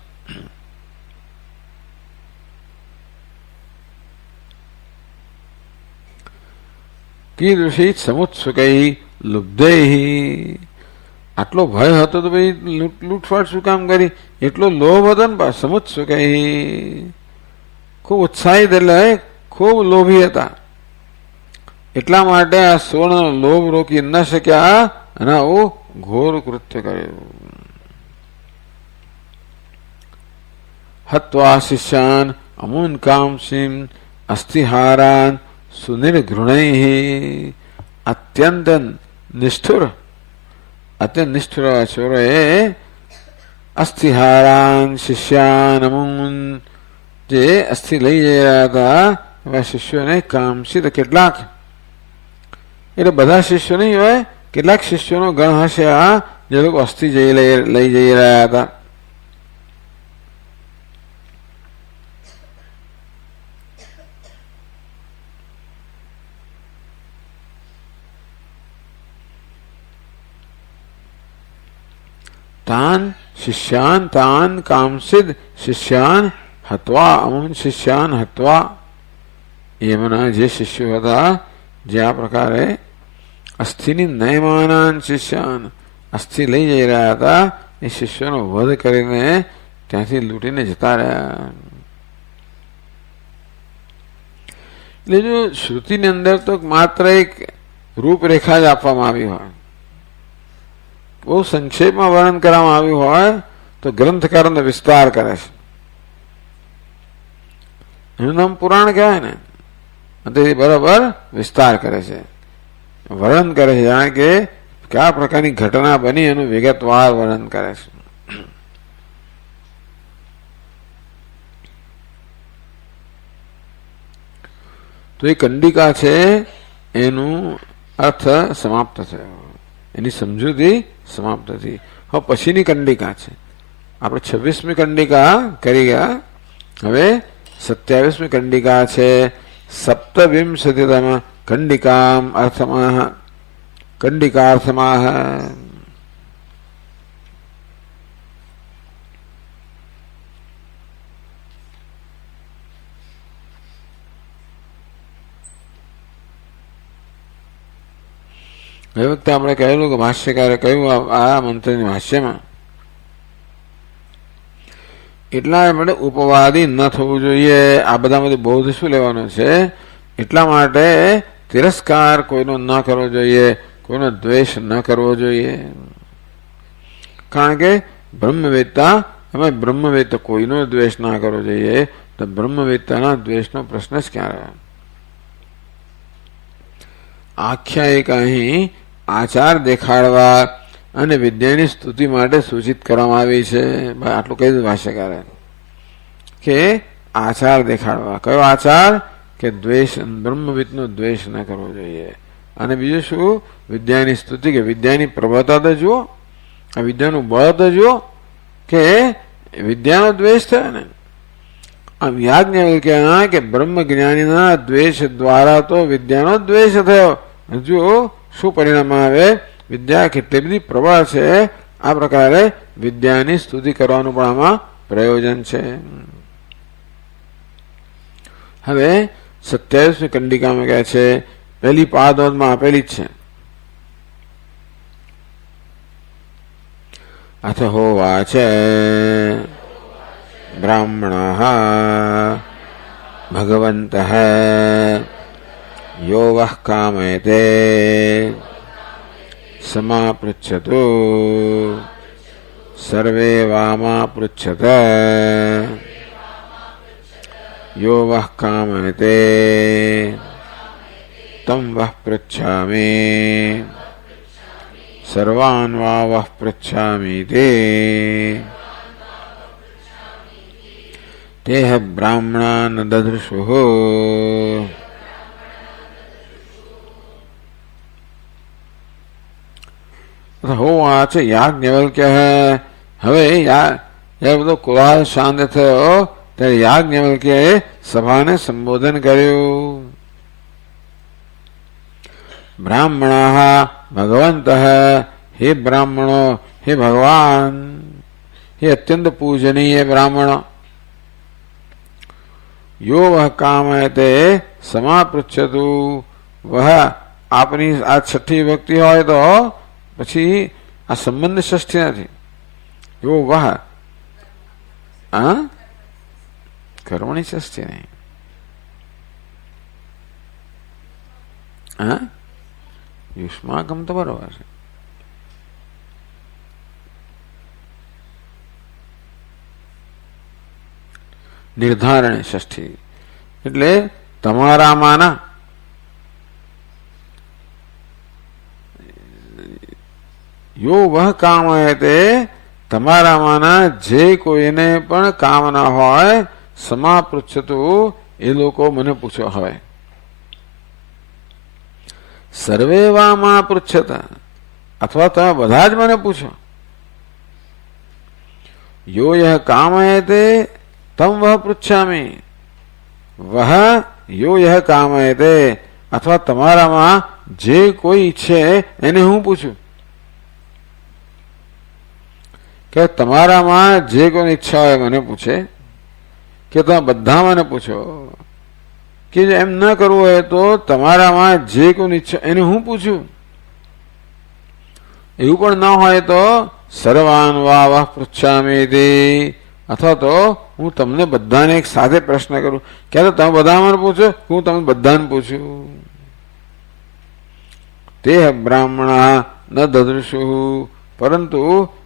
કીદૃષી સમુત્સુકૈ લુબ્ધૈ, આટલો ભય હતો તો ભાઈ લૂંટફાટ શું કામ કરી? એટલો લોભ હતો ને. સમુત્સુકૈ ખૂબ ઉત્સાહિત એટલે ખૂબ લોભી હતા. એટલા માટે આ સુવર્ણનો લોભ રોકી ન શક્યા અને આવું ઘોર કૃત્ય કર્યું. હત્વા શિષ્યાન અમૂન કામસીમ અસ્થિહારાન સુનિર્ઘૃણૈ, અત્યંત નિષ્ઠુર અત્યંત નિષ્ઠુર ચોરોએ અસ્થિહારાન શિષ્યાન અમૂન, જે અસ્થિ લઈ જઈ રહ્યા હતા એવા શિષ્યોને કામસિત કેટલાક, એટલે બધા શિષ્યો નહીં હોય, કેટલાક શિષ્યોનો ગણ હશે આ જે લોકો અસ્થિ લઈ જઈ રહ્યા હતા. તાન શિષ્યાન તાન કામસિદ શિષ્યાન હત્વા અમુન શિષ્યાન હત્વા, એમના જે શિષ્યો હતા જે આ પ્રકારે અસ્થિની નયમાનાન શિષ્યાન અસ્થિ લઈ જઈ રહ્યા હતા એ શિષ્યોનો વધ કરીને ત્યાંથી લૂંટીને જતા રહ્યા. એટલે જો શ્રુતિની અંદર તો માત્ર એક રૂપરેખા જ આપવામાં આવી હોય, બહુ સંક્ષેપમાં વર્ણન કરવામાં આવ્યું હોય તો ગ્રંથકારોનો વિસ્તાર કરે છે. એનું નામ પુરાણ કહેવાય ને, તેથી બરાબર વિસ્તાર કરે છે, વર્ણન કરે છે, જાણે કે કયા પ્રકારની ઘટના બની એનું વિગતવાર વર્ણન કરે છે. તો એ કંડિકા છે એનું અર્થ સમાપ્ત થયો, એની સમજૂતી સમાપ્ત થઈ. હવે પછીની કંડિકા છે, આપણે 26મી કંડિકા કરી ગયા, હવે 27મી કંડિકા છે. સપ્તવિંશતિતમ કંડિકામ અર્થમાહ કંડિકાર્થમાહ. એ વખતે આપણે કહેલું કે ભાષ્યકારે કહ્યું આ મંત્રની ભાષ્યમાં, એટલા માટે ઉપવાદી ન થવું જોઈએ. આ બધામાંથી બૌદ્ધ શું લેવાનું છે? એટલા માટે તિરસ્કાર કોઈનો ન કરવો જોઈએ, કોઈનો દ્વેષ ન કરવો જોઈએ. કારણ કે બ્રહ્મવેત્તા, એમાં બ્રહ્મવેત્તા કોઈનો દ્વેષ ના કરવો જોઈએ, તો બ્રહ્મવેત્તાના દ્વેષનો પ્રશ્ન જ ક્યાં રહ્યો? આખ્યાયિકા અહીં આચાર દેખાડવા અને વિદ્યાની સ્તુતિ માટે સૂચિત કરવામાં આવી છે. આટલું કહી દીધું ભાષ્યકારે કે આચાર દેખાડવા. કયો આચાર? કે દ્વેષ, બ્રહ્મવિદનો દ્વેષ ન કરવો જોઈએ. અને બીજું શું? વિદ્યાની સ્તુતિ, કે વિદ્યાની પ્રબળતા તો જુઓ, આ વિદ્યાનું બળ તો જુઓ, કે વિદ્યાનો દ્વેષ થયો ને. આમ યાજ્ઞવલ્ક્યના કે બ્રહ્મ જ્ઞાનીના દ્વેષ દ્વારા તો વિદ્યાનો દ્વેષ થયો. હજુ શું પરિણામ આવે? વિદ્યા કેટલી બધી પ્રબળ છે. આ પ્રકારે વિદ્યાની સ્તુતિ કરવાનું પણ આમાં પ્રયોજન છે. હવે 27મી કંડિકામાં કહે છે, પહેલી પાદોદમાં આપેલી જ છે. અથ હોવાચ બ્રાહ્મણઃ ભગવन्तઃ યો વઃ કામયતે સમાપૃચ્છતુ સર્વે વામાપૃચ્છત યો વઃ કામયતે તમ વઃ પૃચ્છામિ સર્વાન વા વઃ પૃચ્છામિતિ તેહ બ્રાહ્મણાન દદૃશુઃ. હોવાચ યાજ્ઞવલ્ક્ય. હવે જ્યારે બધો કુલાલ શાંત થયો ત્યારે યાજ્ઞવલ્ક્યએ સભાને સંબોધન કર્યું. બ્રાહ્મણાઃ ભગવन्तઃ, હે બ્રાહ્મણો, હે ભગવાન, હે અત્યંત પૂજનીય બ્રાહ્મણો. યો વહ કામયતે સમાપૃચ્છતુ વહ. આપની આ છઠ્ઠી વ્યક્તિ હોય તો પછી આ સંબંધ ષષ્ઠી નથી. યો વહ, હા, કર્મણી ષષ્ઠી નહીં. હા, યુષ્માકમ તો બરોબર છે. નિર્ધારણે ષષ્ઠી એટલે તમારામાંના, યો વહ કામયતે, તમારામાંના જે કોઈને પણ કામના હોય, સમા પૃચ્છતુ, એ લોકો મને પૂછો. હવે સર્વે વામાં પૃચ્છતા, અથવા તમે બધા જ મને પૂછો. યો યહ કામયતે તમ વહ પૃચ્છામિ, વહ યો યહ કામયતે, અથવા તમારામાં જે કોઈ ઈચ્છે એને હું પૂછું. કે તમારામાં જે કોઈ ઈચ્છા હોય મને પૂછે, કે તમે બધા મને પૂછો. કે એમ ન કરવું હોય તો તમારામાં જે કોઈ ઈચ્છા એને હું પૂછું. એવું પણ ન હોય તો સર્વાન વાહ પૃચ્છામિ, અથવા તો હું તમને બધાને એક સાથે પ્રશ્ન કરું. ક્યાં તો તમે બધા મને પૂછો, હું તમને બધાને પૂછું. તે બ્રાહ્મણા ન દદૃશુ, પરંતુ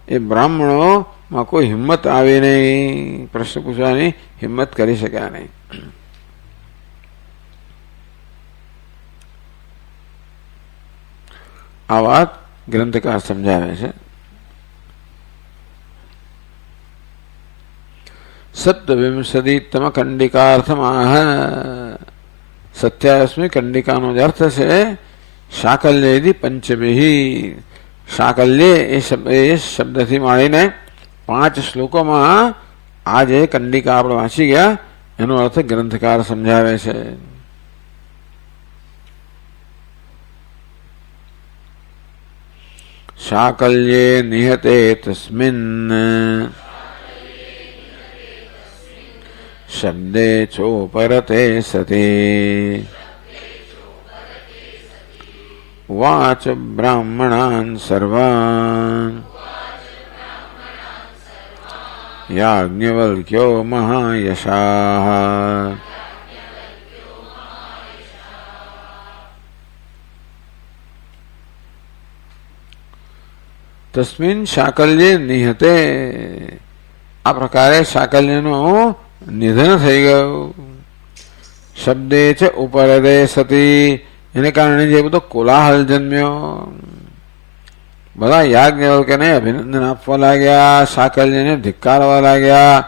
એ બ્રાહ્મણોમાં કોઈ હિંમત આવે નહીં, પ્રશ્ન પૂછવાની હિંમત કરી શક્યા નહીં. આ વાત ગ્રંથકાર સમજાવે છે. સપ્તવિંશતિતમ કંડિકાર્થમાહ, 27મી કંડિકાનો જ અર્થ છે શાકલ્યેધિ પંચભિઃ. શાકલ્ય એ શબ્દથી માંડીને 5 શ્લોકોમાં આ જે કંડિકા આપણે વાંચી ગયા એનો અર્થ ગ્રંથકાર સમજાવે છે. શાકલ્યે નિહતે તસ્મિન શબ્દે ચોપરતે સતી, વાચ બ્રાહ્મણાન સર્વાન યાજ્ઞવલ્ક્યો મહાયશાઃ. તસ્મિન શાકલ્યે નિહતે, આ પ્રકારે શાકલ્યનું નિધન થઈ ગયું. શબ્દે છે ઉપરદે સતી, એને કારણે જે બધો કોલાહલ જન્મ્યો. બધા યાજ્ઞવલ્ક્યને અભિનંદન આપવા લાગ્યા, શાકલ્યને ધિક્કારવા લાગ્યા,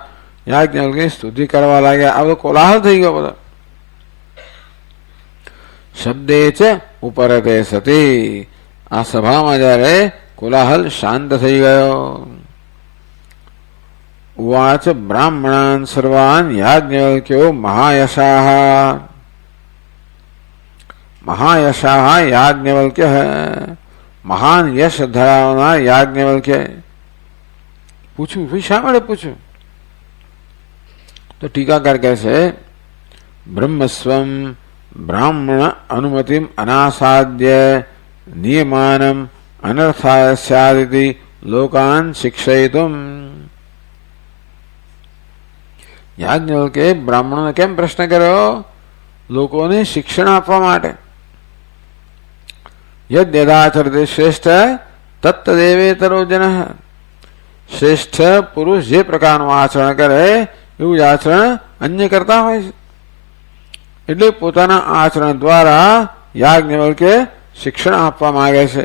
યાજ્ઞવલ્ક્યની સ્તુતિ કરવા લાગ્યા. આ બધો કોલાહલ થઈ ગયો બધો. શબ્દે છે ઉપરદે સતી, આ સભામાં જયારે કોલાહલ શાંત થઈ ગયો. ઉવાચ બ્રાહ્મણાન સર્વાન યાજ્ઞવલ્ક્યો મહાયશાઃ. મહાયશાઃ યાજ્ઞવલ્ક્ય, મહાન યશ ધરાવનાર યાજ્ઞવલ્ક્ય. પૂછ્યું, ભાઈ શા માટે પૂછ્યું? તો ટીકાકાર કહે છે બ્રહ્મસ્વમ બ્રાહ્મણ અનુમતિમ અનાસાદ્ય નિયમાનમ અનર્થાય સ્યાદિતિ લોકાન શિક્ષયિતુમ. યાજ્ઞવલ્ક્યે બ્રાહ્મણોને કેમ પ્રશ્ન કર્યો? લોકોને શિક્ષણ આપવા માટે. યદ્યદાચરતે શ્રેષ્ઠ તત્તદેવેતરો જનઃ, શ્રેષ્ઠ પુરુષ જે પ્રકારનું આચરણ કરે એવું જ આચરણ અન્ય કરતા હોય છે. એટલે પોતાના આચરણ દ્વારા યાજ્ઞવલ્ક્ય શિક્ષણ આપવા માંગે છે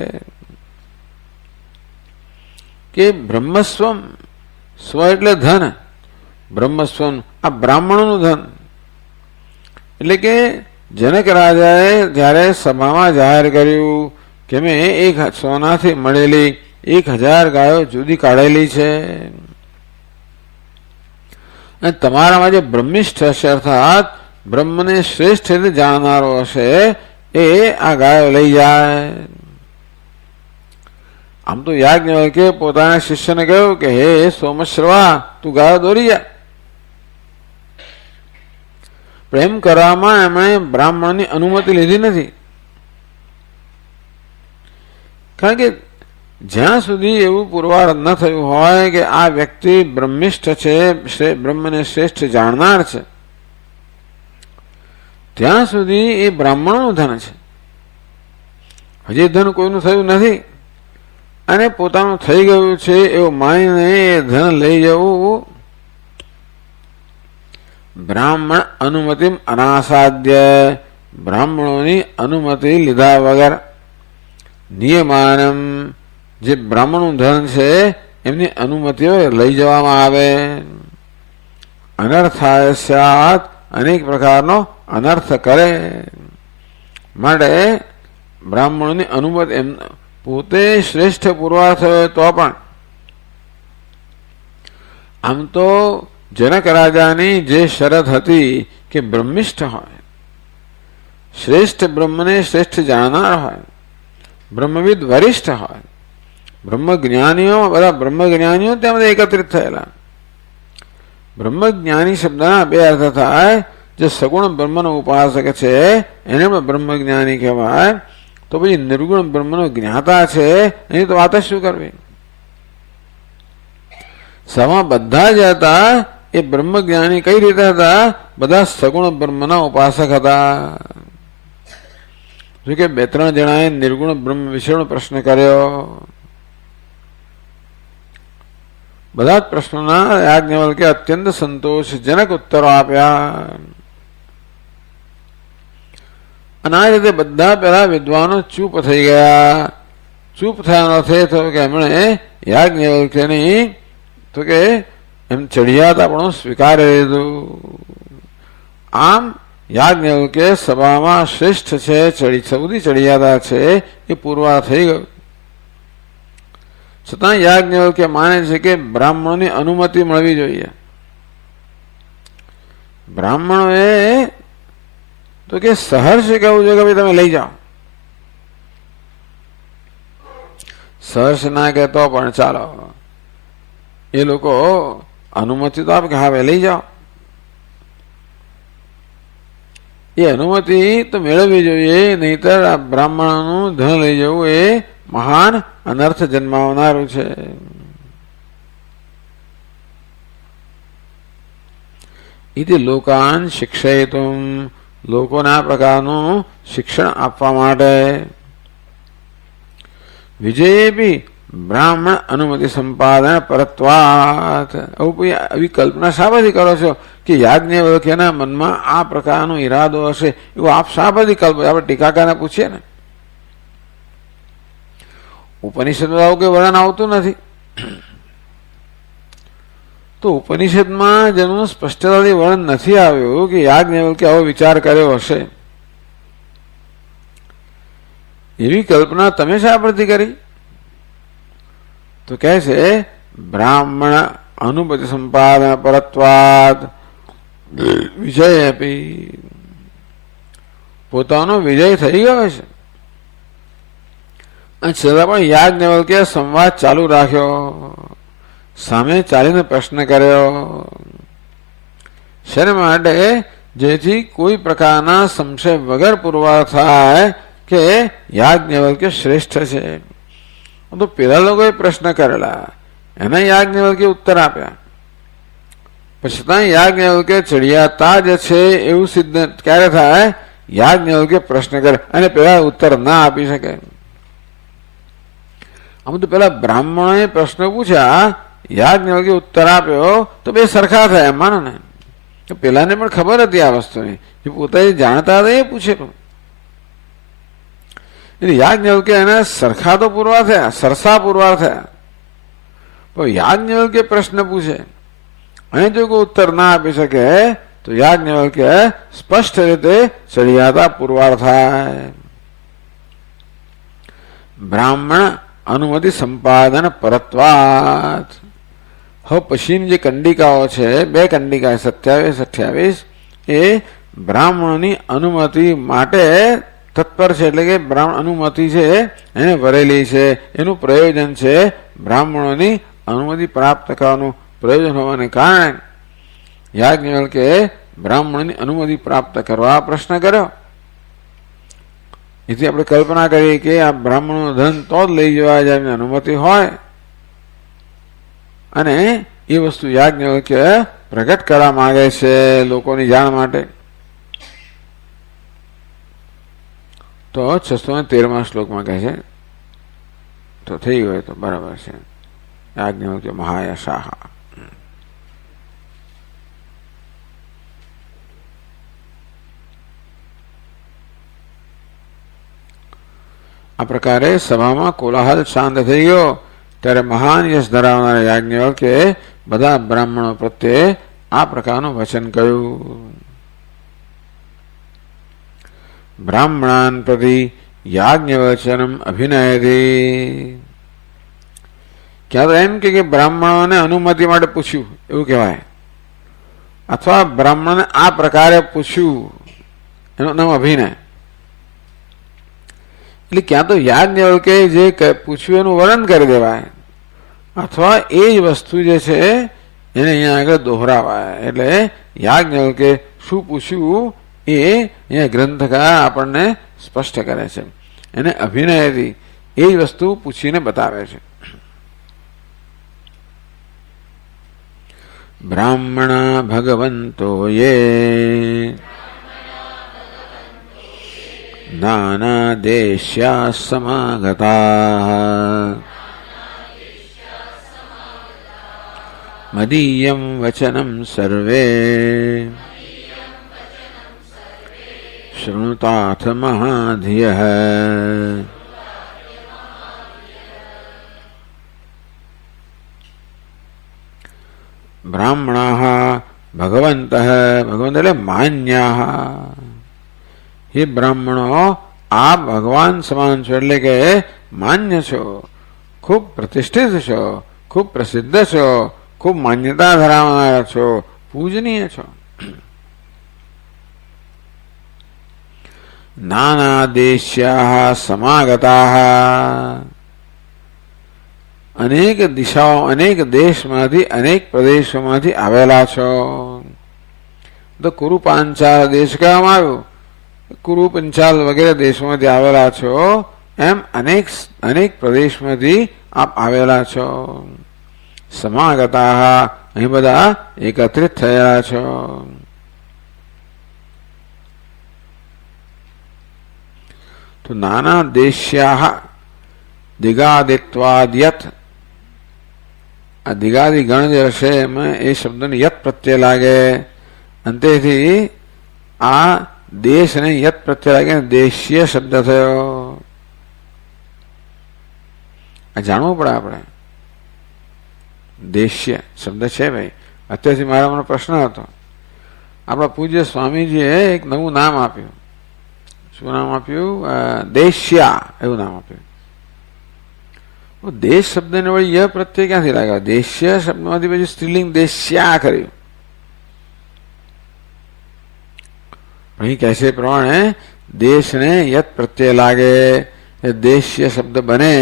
કે બ્રહ્મસ્વમ, સ્વ એટલે ધન, બ્રહ્મસ્વમ આ બ્રાહ્મણોનું ધન. એટલે કે જનક રાજાએ જ્યારે સભામાં જાહેર કર્યું કે મેં સોનાથી મળેલી 1000 ગાયો જુદી કાઢેલી છે, અને તમારામાં જે બ્રહ્મિષ્ઠ હશે, અર્થાત બ્રહ્મને શ્રેષ્ઠ રીતે જાણનારો હશે, એ આ ગાયો લઈ જાય. આમ તો યાજ્ઞવલ્ક્યે પોતાના શિષ્યને કહ્યું કે હે સોમશ્રવા, તું ગાયો દોરી જા. પ્રેમ કરવામાં એમણે બ્રાહ્મણની અનુમતિ લીધી નથી. કારણ કે જ્યાં સુધી એવું પુરવાર ન થયું હોય કે આ વ્યક્તિ બ્રહ્મિષ્ઠ છે, બ્રહ્મને શ્રેષ્ઠ જાણનાર છે, ત્યાં સુધી એ બ્રાહ્મણોનું ધન છે. હજી ધન કોઈનું થયું નથી, અને પોતાનું થઈ ગયું છે એવું માનીને એ ધન લઈ જવું બ્રાહ્મણ અનુમતિમ અનાસાદ્ય, બ્રાહ્મણોની અનુમતિ લીધા વગર, નિયમાનમ જે બ્રાહ્મણનું ધન છે એમની અનુમતિઓ લઈ જવામાં આવે. અનર્થાય સ્યાત, અનેક પ્રકારનો અનર્થ કરે. માટે બ્રાહ્મણોની અનુમતિ એમ પોતે શ્રેષ્ઠ પુરવાર્થ હોય તો પણ આમ તો જનક રાજાની જે શરત હતી કે બ્રહ્મિષ્ઠ હોય, શ્રેષ્ઠ બ્રહ્મને શ્રેષ્ઠ જાણનાર હોય, બ્રહ્મવિદ વરિષ્ઠ હોય, બ્રહ્મજ્ઞાનીઓ બધા બ્રહ્મજ્ઞાનીઓ ત્યાં બધા એકત્રિત થયેલા. બ્રહ્મજ્ઞાની શબ્દના બે અર્થ થાય. જે સગુણ બ્રહ્મનો ઉપાસક છે એને પણ બ્રહ્મજ્ઞાની કહેવાય. તો પછી નિર્ગુણ બ્રહ્મનો જ્ઞાતા છે એની તો વાત જ શું કરવી. સમાં બધા જ હતા એ બ્રહ્મજ્ઞાની કઈ રીતે હતા? બધા સગુણ બ્રહ્મના ઉપાસક હતા. જો કે બે ત્રણ જણાએ નિર્ગુણ બ્રહ્મ વિશેનો પ્રશ્ન કર્યો. બધા જ પ્રશ્નોના યાજ્ઞવલ્કે અત્યંત સંતોષજનક ઉત્તરો આપ્યા. અને આ રીતે બધા પેલા વિદ્વાનો ચૂપ થઈ ગયા. ચૂપ થયાનો અર્થ એ થયો કે એમણે યાજ્ઞવલ્ક્યની તો કે એમ ચડિયાતાપણું સ્વીકારી લીધું. આમ યાજ્ઞવલ્કે સભામાં શ્રેષ્ઠ છે, સૌથી ચડિયાતા છે એ પુરવાર થઈ ગયું. છતાં યાજ્ઞવલ્કે માને છે કે બ્રાહ્મણોની અનુમતિ મળવી જોઈએ. બ્રાહ્મણોએ તો કે સહર્ષ કહેવું જોઈએ કે ભાઈ તમે લઈ જાઓ. સહર્ષ ના કહેતો પણ ચાલો, એ લોકો અનુમતિ તો આપે કે હા ભાઈ લઈ જાઓ. એ અનુમતિ તો મેળવવી જોઈએ, નહીતર આ બ્રાહ્મણોનું ધન લઈ જવું એ મહાન અનર્થ જન્માવનારું છે. ઇતિ લોકાન શિક્ષયિતુમ, લોકોને આ પ્રકારનું શિક્ષણ આપવા માટે. વિજયેપી બ્રાહ્મણ અનુમતિ સંપાદન પરત્વાત. આવી કલ્પના શા બધી કરો છો કે યાજ્ઞવલ્ક્યના મનમાં આ પ્રકારનો ઈરાદો હશે એવું આપ શા બધી કલ્પના? આપણે ટીકાકારને પૂછીએ ને, ઉપનિષદમાં આવું કોઈ વર્ણન આવતું નથી. તો ઉપનિષદમાં જેનું સ્પષ્ટતાથી વર્ણન નથી આવ્યું કે યાજ્ઞવલ્કે આવો વિચાર કર્યો હશે, એવી કલ્પના તમે શા પરથી કરી? તો કહે છે બ્રાહ્મણ અનુમતિ સંપાદન પરત્વાદ વિજય આપી. પોતાનો વિજય થઈ ગયો છે અને છતાં પણ યાજ્ઞવલ્કે સંવાદ ચાલુ રાખ્યો. સામે ચાલીને પ્રશ્ન કર્યો. શેના માટે? જેથી કોઈ પ્રકારના સંશય વગર પુરવાર થાય કે યાજ્ઞવલ્કે શ્રેષ્ઠ છે. તો પેલા લોકોએ પ્રશ્ન કરેલા, એના યાજ્ઞવલ્કે ઉત્તર આપ્યા. પછી ત્યાં યાજ્ઞવલ્કે ચડિયાતા જ છે એવું સિદ્ધ ક્યારે થાય? યાજ્ઞવલ્કે પ્રશ્ન કરે અને પેલા ઉત્તર ના આપી શકે. આમ તો પેલા બ્રાહ્મણોએ પ્રશ્ન પૂછ્યા, યાજ્ઞવલ્કે ઉત્તર આપ્યો, તો બે સરખા થયા. માનો ને, પેલાને પણ ખબર હતી આ વસ્તુની, જે પોતે જાણતા હતા એ પૂછેલું. એટલે યાજ્ઞવલ્કે એના સરખા તો પુરવાર થયા, સરસા પુરવાર થયા. પણ યાજ્ઞવલ્કે પ્રશ્ન પૂછે અને જો કોઈ ઉત્તર ના આપી શકે તો યાજ્ઞવલ્કે સ્પષ્ટ રીતે ચડિયાતા પુરવાર થાય. બ્રાહ્મણ અનુમતિ સંપાદન પરત્વાત. હવે પછીની જે કંડિકાઓ છે, બે કંડિકા 27-28, એ બ્રાહ્મણની અનુમતિ માટે તત્પર છે. એટલે કે બ્રાહ્મણ અનુમતિ છે એને વરેલી છે. એનું પ્રયોજન છે બ્રાહ્મણોની અનુમતિ પ્રાપ્ત કરવાનું પ્રયોજન હોવાને કારણે યાજ્ઞવલ્કે બ્રાહ્મણની અનુમતિ પ્રાપ્ત કરવા પ્રશ્ન કર્યો. એથી આપણે કલ્પના કરીએ કે આ બ્રાહ્મણો ધન તો જ લઈ જવા જાય એમની અનુમતિ હોય. અને એ વસ્તુ યાજ્ઞવલ્કે પ્રગટ કરવા માંગે છે લોકોની જાણ માટે. તો 613મા શ્લોકમાં કહે છે, તો થઈ ગયો તો બરાબર છે. યાજ્ઞવલ્ક્ય મહાયશાહ. આ પ્રકારે સભામાં કોલાહલ શાંત થઈ ગયો. ત્યારે મહાન યશ ધરાવનારા યાજ્ઞવલ્કે બધા બ્રાહ્મણો પ્રત્યે આ પ્રકારનું વચન કહ્યું. બ્રાહ્મણાન પ્રતિ યાજ્ઞવલ્ક્યમ અભિનયથી. ક્યાં તો એમ કે બ્રાહ્મણોને અનુમતિ માટે પૂછ્યું એવું કહેવાય, અથવા બ્રાહ્મણને આ પ્રકારે પૂછ્યું એનું નામ અભિનય. એટલે ક્યાં તો યાજ્ઞવલ્કે જે પૂછ્યું એનું વર્ણન કરી દેવાય, અથવા એ જ વસ્તુ જે છે એને અહીંયા આગળ દોહરાવાય. એટલે યાજ્ઞવલ્કે શું પૂછ્યું એ અહીંયા ગ્રંથકાર આપણને સ્પષ્ટ કરે છે. એને અભિનયથી એ જ વસ્તુ પૂછીને બતાવે છે. બ્રાહ્મણા ભગવંતો યે નાના દેશ્યા સમાગતા મદીયમ વચનમ સર્વે શૃણુતાથ મહાધિયઃ. બ્રાહ્મણાઃ ભગવંતઃ, ભગવંત એટલે માન્યાઃ. હે બ્રાહ્મણો, આ ભગવાન સમાન છો, એટલે કે માન્ય છો, ખૂબ પ્રતિષ્ઠિત છો, ખૂબ પ્રસિદ્ધ છો, ખૂબ માન્યતા ધરાવનારા છો, પૂજનીય છો. નાના દેશ્યા સમાગતા, અનેક દિશાઓ, અનેક દેશમાંથી, અનેક પ્રદેશોમાંથી આવેલા છો. તો કુરુ પાંચાલ દેશ કહેવામાં આવ્યું, કુરુ પંચાલ વગેરે દેશોમાંથી આવેલા છો, એમ અનેક અનેક પ્રદેશમાંથી આપ આવેલા છો. સમાગતા, અહીં બધા એકત્રિત થયેલા છો. તો નાના દેશ્યા દિગાદિત્વાદ્યત, આ દિગાદિ ગણ જે હશે એમાં એ શબ્દને યત પ્રત્યે લાગે, અંતેથી આ દેશને યત પ્રત્યે લાગે, દેશીય શબ્દ થયો. આ જાણવું પડે આપણે. દેશ્ય શબ્દ છે ભાઈ. અત્યારથી મારા મને પ્રશ્ન હતો, આપણા પૂજ્ય સ્વામીજીએ એક નવું નામ આપ્યું. શું નામ આપ્યું? દેશ્યા એવું નામ આપ્યું. દેશ શબ્દને વળી ય પ્રત્યે ક્યાંથી લાગે? દેશ્ય શબ્દમાંથી પછી સ્ત્રીલિંગ દેશ્યા કર્યું. અહીં કહે છે પ્રમાણે દેશને યત પ્રત્યે લાગે, એ દેશ્ય શબ્દ બને,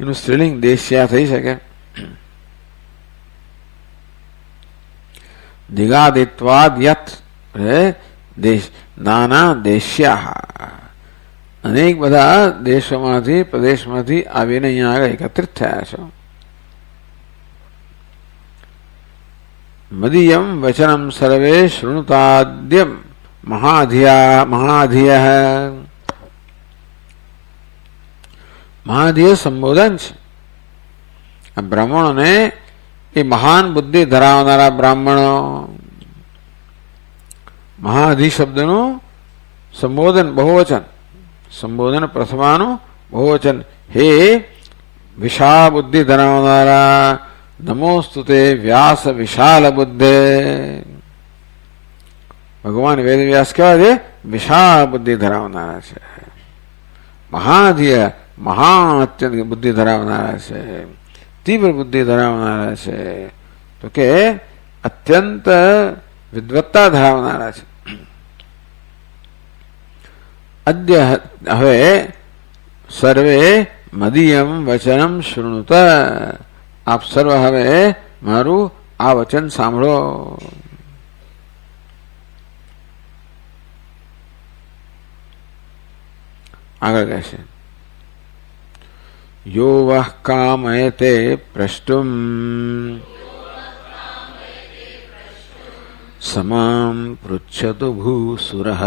એનું સ્ત્રીલિંગ દેશ્યા થઈ શકે. દિગાદિત્વાદ યત દેશ, નાના દેશ્યા, અનેક બધા દેશોમાંથી પ્રદેશમાંથી આવીને અહીંયા આગળ એકત્રિત થયા છો. મદીયમ વચનમ સર્વે શૃણુતાદ્યમ મહાધિય. મહાધિય સંબોધન છે. આ બ્રાહ્મણોને એ મહાન બુદ્ધિ ધરાવનારા બ્રાહ્મણો, મહાધિ શબ્દનું સંબોધન બહુવચન, સંબોધન પ્રથમાનું બહુવચન. હે વિશાળ બુદ્ધિ ધરાવનારા, નમોસ્તુતે વ્યાસ વિશાલ બુદ્ધે. ભગવાન વેદ વ્યાસ કેવા છે? વિશાળ બુદ્ધિ ધરાવનારા છે. મહાધિય, મહા અત્યંત બુદ્ધિ ધરાવનારા છે, તીવ્ર બુદ્ધિ ધરાવનારા છે. તો કે અત્યંત વિદ્વત્તા ધરાવનારા છે. અદ્ય હવે સર્વે મદીયમ વચનમ શૃણુત, આપ સર્વ હવે મારું આ વચન સાંભળો. આગળ કહેશે, યો વઃ કામયતે પ્રષ્ટુમ સમામ પૃચ્છતુ ભૂસુરઃ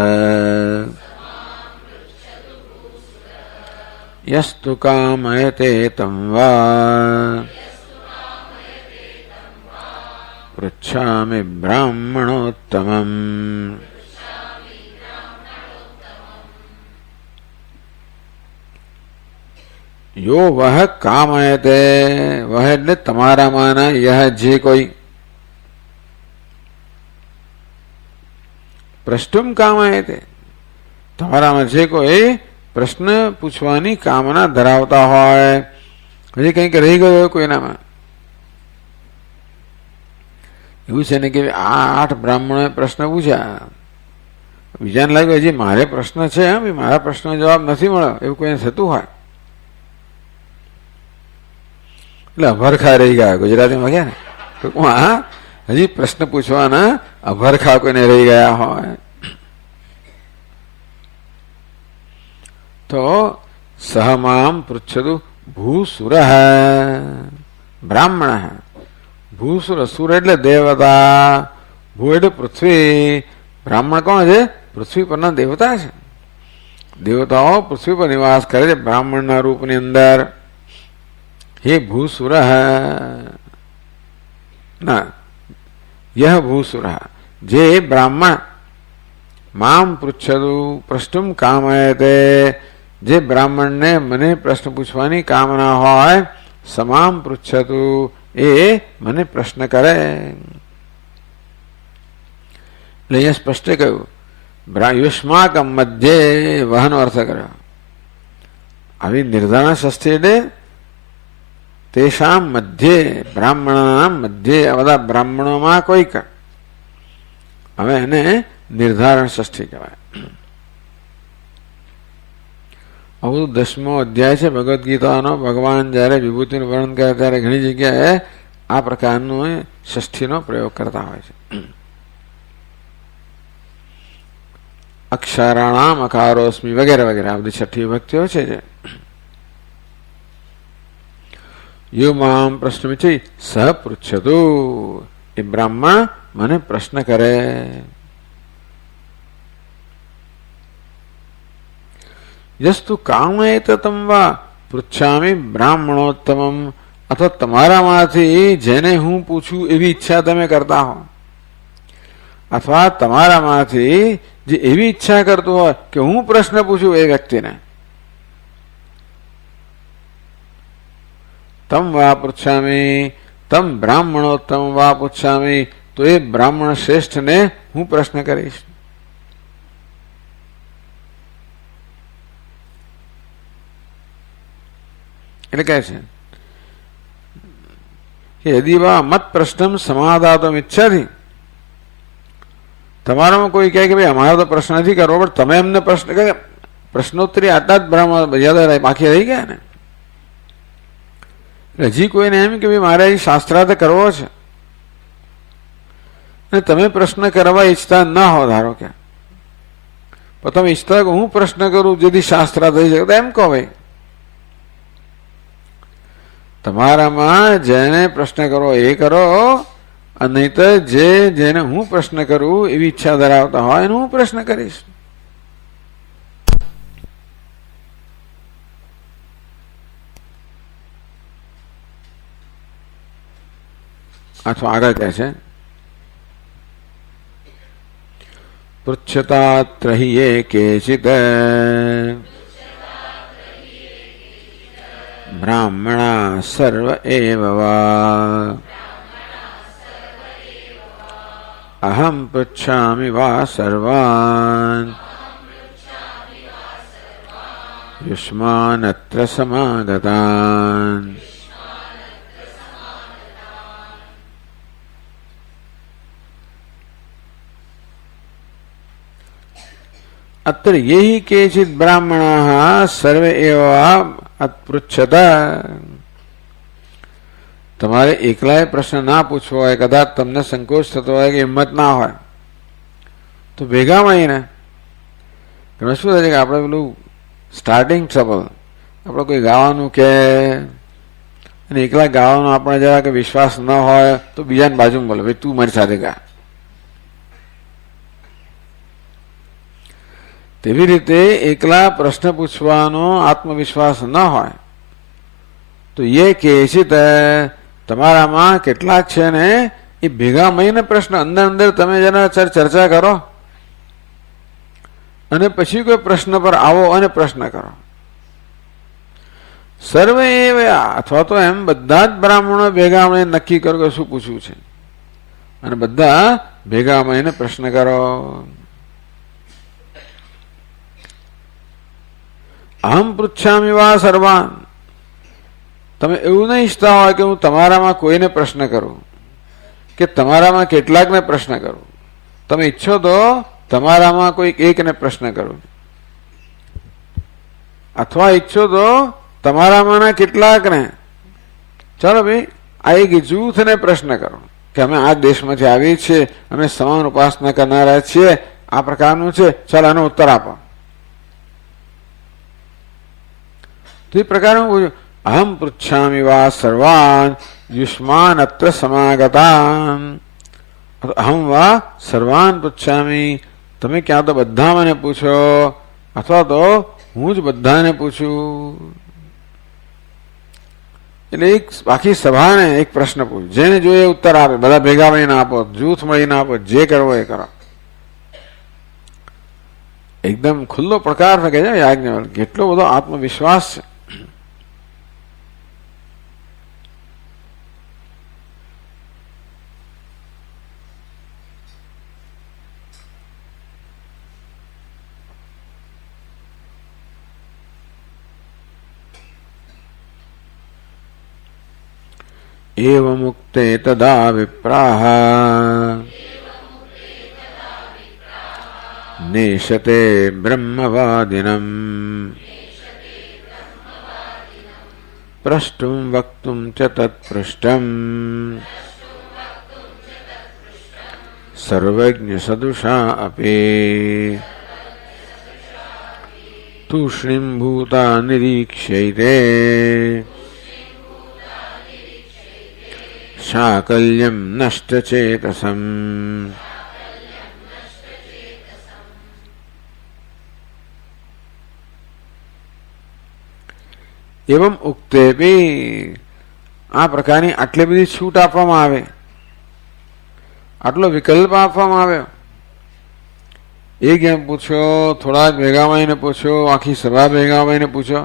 યસ્તુ કામયતે તમ વા પૃચ્છામિ બ્રાહ્મણોત્તમમ. યો વહ કામયતે, વહ એટલે તમારામાંના, યહ જે કોઈ, પ્રષ્ટુમ કામયતે તમારામાં જે કોઈ પ્રશ્ન પૂછવાની કામના ધરાવતા હોય, હજી કંઈક રહી ગયો હોય કોઈનામાં. એવું છે ને કે આ 8 બ્રાહ્મણોએ પ્રશ્ન પૂછ્યા, બીજાને લાગ્યું હજી મારે પ્રશ્ન છે, મારા પ્રશ્નનો જવાબ નથી મળ્યો, એવું કોઈને થતું હોય એટલે અભરખા રહી ગયા. ગુજરાતીમાં ગયા ને હા, હજી પ્રશ્ન પૂછવાના અભરખા કોઈને રહી ગયા હોય તો સહમામ પૃચ્છતુ ભૂસુર બ્રાહ્મણ. ભૂસુર, સુર એટલે દેવતા, ભૂ એટલે પૃથ્વી, બ્રાહ્મણ કોણ છે? પૃથ્વી પરના દેવતા છે. દેવતાઓ પૃથ્વી પર નિવાસ કરે છે બ્રાહ્મણના રૂપની અંદર. હે ભૂસુર, ના યહ ભૂસુર, જે બ્રાહ્મણ મામ પૃચ્છતુ પ્રષ્ટુમ કામયતે, જે બ્રાહ્મણને મને પ્રશ્ન પૂછવાની કામના હોય, સમામ પૃચ્છતુ એ મને પ્રશ્ન કરે. એટલે અહીંયા સ્પષ્ટ કહ્યું યુષ્માકમ મધ્યે વહનો અર્થ કર્યો. આવી નિર્ધારણ ષષ્ઠી એટલે તેષામ મધ્યે, બ્રાહ્મણના મધ્યે, બધા બ્રાહ્મણોમાં કોઈક, હવે એને નિર્ધારણ ષષ્ઠી કહેવાય. આવું 10મો અધ્યાય છે ભગવદ્ ગીતાનો. ભગવાન જયારે વિભૂતિનું વર્ણન કરે ત્યારે ઘણી જગ્યાએ આ પ્રકારનો ષષ્ઠીનો પ્રયોગ કરતા હોય છે. અક્ષરાણામ અકારોસ્મી વગેરે વગેરે આ બધી છઠ્ઠી વિભક્તિઓ છે. યો મામ પ્રશ્ન સહ પૃચ્છતુ, એ બ્રાહ્મણ મને પ્રશ્ન કરે. યસ્તુ કામયત તમ વા પૃચ્છામિ બ્રાહ્મણોત્તમમ, અથવા તમારામાંથી જેને હું પૂછું એવી ઈચ્છા તમે કરતા હો, અથવા તમારામાંથી જે એવી ઈચ્છા કરતું હોય કે હું પ્રશ્ન પૂછું એ વ્યક્તિને, તમ વા પૃચ્છામિ, તમ બ્રાહ્મણોત્તમ વા પૃચ્છામિ, તો એ બ્રાહ્મણ શ્રેષ્ઠને હું પ્રશ્ન કરીશ. એટલે કહે છે કે યદિ વા મત પ્રશ્ન સમાધાતુમ ઈચ્છાથી, તમારામાં કોઈ કહે કે ભાઈ અમારો તો પ્રશ્ન નથી કરવો, પણ તમે એમને પ્રશ્ન કહે, પ્રશ્નોત્તરી આટલા જ બ્રાહ્મણ યાદ બાકી રહી ગયા ને. હજી કોઈને એમ કે ભાઈ મારે અહીં શાસ્ત્રાર્થ કરવો છે અને તમે પ્રશ્ન કરવા ઈચ્છતા ન હો, ધારો કે પણ તમે ઈચ્છતા કે હું પ્રશ્ન કરું જેથી શાસ્ત્રાર્થ થઈ શકે, તો એમ કહો ભાઈ તમારામાં જેને પ્રશ્ન કરો એ કરો, અને નહીં તો જેને હું પ્રશ્ન કરું એવી ઈચ્છા ધરાવતા હોય એને હું પ્રશ્ન કરીશ. અથવા આગળ કહે છે પૃચ્છતા હિ કેચિત બ્રાહ્મણા સર્વ એવ વા અહમ પૃચ્છામિ વા સર્વાન યુષ્માનત્ર સમાગતાન. अत्र ये ही केचित् ब्राह्मणाः सर्वे एव पृच्छता. તમારે એકલાએ પ્રશ્ન ના પૂછવો હોય, કદાચ તમને સંકોચ થતો હોય કે હિંમત ના હોય, તો ભેગા મળીને શું થાય છે કે આપણે પેલું સ્ટાર્ટિંગ ટ્રબલ, આપણે કોઈ ગાવાનું કે અને એકલા ગાવાનો આપણે જરા કે વિશ્વાસ ન હોય તો બીજાને બાજુમાં બોલે ભાઈ તું મારી સાથે ગા. તેવી રીતે એકલા પ્રશ્ન પૂછવાનો આત્મવિશ્વાસ ન હોય તો એ કે છે તમારામાં કેટલાક છે ને એ ભેગા મળીને પ્રશ્ન અંદર અંદર તમે જેના ચર્ચા કરો અને પછી કોઈ પ્રશ્ન પર આવો અને પ્રશ્ન કરો. સર્વે અથવા તો એમ બધા જ બ્રાહ્મણો ભેગા મળીને નક્કી કરો કે શું પૂછવું છે અને બધા ભેગા મળીને પ્રશ્ન કરો. અહમ પૃચ્છામિ વા સર્વાન. તમે એવું નહીં ઈચ્છતા હોય કે હું તમારામાં કોઈને પ્રશ્ન કરું કે તમારામાં કેટલાકને પ્રશ્ન કરું. તમે ઈચ્છો તો તમારામાં કોઈ એકને પ્રશ્ન કરો અથવા ઈચ્છો તો તમારામાંના કેટલાકને ચાલો ભાઈ આ એક જૂથને પ્રશ્ન કરો કે અમે આ દેશમાંથી આવીએ છીએ, અમે સમાન ઉપાસના કરનારા છીએ, આ પ્રકારનું છે, ચાલો આનો ઉત્તર આપો. તો એ પ્રકારનું પૂછ્યું. અહમ પૃચ્છામિ વા સર્વાન યુષ્માન અત્ર સમાગતાન. અહમ વા સર્વાન પૃચ્છામિ. તમે ક્યાં તો બધા મને પૂછો અથવા તો હું જ બધાને પૂછું. એટલે એક આખી સભાને એક પ્રશ્ન પૂછ્યો, જેને જોઈએ ઉત્તર આપે, બધા ભેગા મળીને આપો, જૂથ મળીને આપો, જે કરવો એ કરો. એકદમ ખુલ્લો પ્રકાર કે છે યાજ્ઞવલ્ક્ય. કેટલો બધો આત્મવિશ્વાસ છે. एवमुक्ते तदा विप्राः नेशते ब्रह्मवादिनम् प्रष्टुं वक्तुं च तत्पृष्टम् सर्वज्ञसदृशा अपि तूष्णीं भूता निरीक्ष्यैते शाकल्यं नष्टचेतसम्. एवं उक्तेपि આ પ્રકારની આટલી બધી છૂટ આપવામાં આવે, આટલો વિકલ્પ આપવામાં આવ્યો. એક એમ પૂછો, થોડા ભેગા મળીને પૂછો, આખી સભા ભેગા મળીને પૂછો.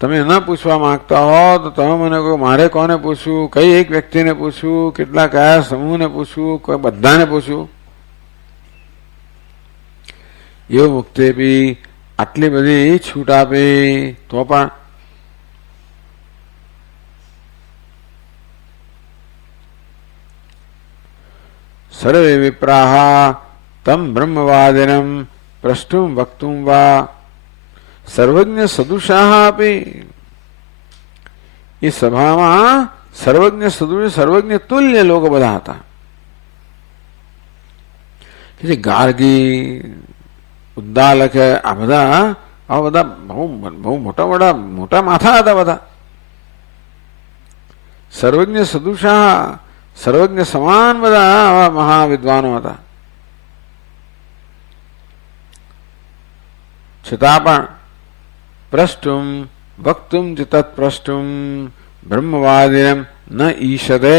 તમે ન પૂછવા માંગતા હો તો તમે મને કહો મારે કોને પૂછવું, કઈ એક વ્યક્તિને પૂછવું, કેટલા કયા સમૂહને પૂછવું, કોઈ બધાને પૂછવું. એવું મુક્તે બી આટલી બધી છૂટ આપે તો પણ સર્વે વિપ્રાહ તમ બ્રહ્મવાદિનમ પ્રષ્ટુમ વક્તુમ વા સર્વજ્ઞ સદૃશાહ આપી. એ સભામાં સર્વજ્ઞ સદૃશ, સર્વજ્ઞ તુલ્ય લોકો બધા હતા. ગાર્ગી, ઉદ્દાલક, આ બધા બહુ મોટા માથા હતા બધા. સર્વજ્ઞ સદૃશાહ, સર્વજ્ઞ સમાન બધા આવા મહાવિદ્વાનો હતા. છતાં પણ પ્રષ્ટુમ વક્તુમ ચ તત્પ્રષ્ટુમ બ્રહ્મવાદિનમ ન ઈશતે.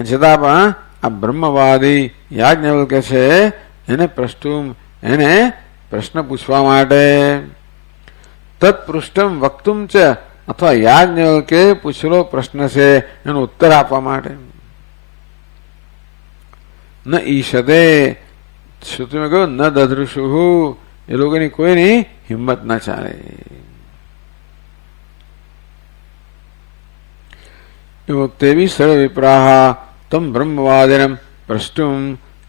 છતાં પણ આ બ્રહ્મવાદી યાજ્ઞવલ્ક્ય છે એને પ્રષ્ટુમ, એને પ્રશ્ન પૂછવા માટે, તત્પૃષ્ટમ વક્તુમ ચ અથવા યાજ્ઞવલ્ક્ય પૂછેલો પ્રશ્ન છે એનો ઉત્તર આપવા માટે ન ઈશતે. શ્રુતિમાં કહ્યું ન દધૃષુ, એ લોકોની કોઈની હિંમત ના ચાલે. એ વખતે બી સર્વ વિપ્રાહ તમ બ્રહ્મવાદિનમ પ્રષ્ટુમ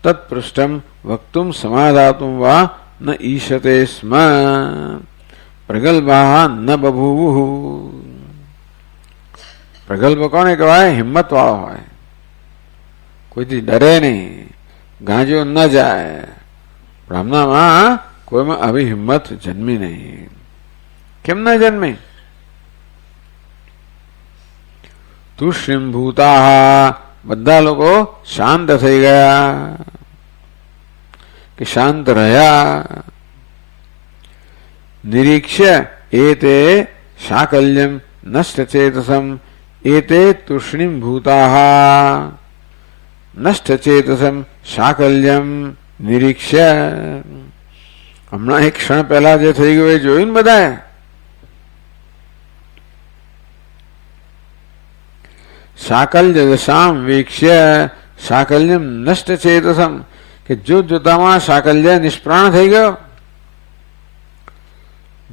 તત્પૃષ્ટમ વક્તુમ સમાધાતુમ વા ન ઈશતે સ્મ પ્રગલ્ભાઃ ન બભૂવુઃ. પ્રગલ્ભ કોને કહેવાય? હિંમત વાળો હોય, કોઈથી ડરે નહીં, ગાંજો ન જાય. બ્રાહ્મણામાં કોઈમાં આવી હિંમત જન્મી નહીં. કેમ ના જન્મી? તુષ્ણીમ ભૂતાઃ, બધા લોકો શાંત થઈ ગયા કે શાંત રહ્યા. નિરીક્ષ્ય એતે શાકલ્યમ નષ્ટચેતસમ એતે તુષ્ણીમ ભૂતાઃ. નષ્ટચેતસમ શાકલ્યમ નિરીક્ષ્ય. હમણાં એક ક્ષણ પહેલા જે થઈ ગયું એ જોયું ને બધાએ. સાકલ્ય દશામ વીક્ષ્ય સાકલ્યમ નષ્ટ ચેતસમ, કે જોતામાં સાકલ્ય નિષ્પ્રાણ થઈ ગયો.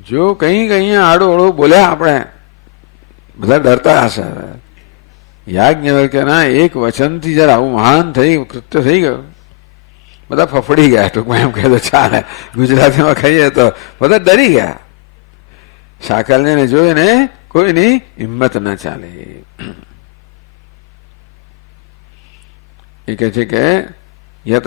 જો કંઈક અહીંયા આડું અડું બોલ્યા આપણે બધા ડરતા હશે. યાજ્ઞવલ્ક્યના એક વચનથી જરા આવું મહાન થઈ કૃત્ય થઈ ગયું, બધા ફફડી ગયા. ટૂંકમાં એમ કહેતો ચાલે, ગુજરાતીમાં કહીએ તો બધા ડરી ગયા. સાકલ્યને જોઈને કોઈની હિંમત ન ચાલે. એ કહે છે કે યત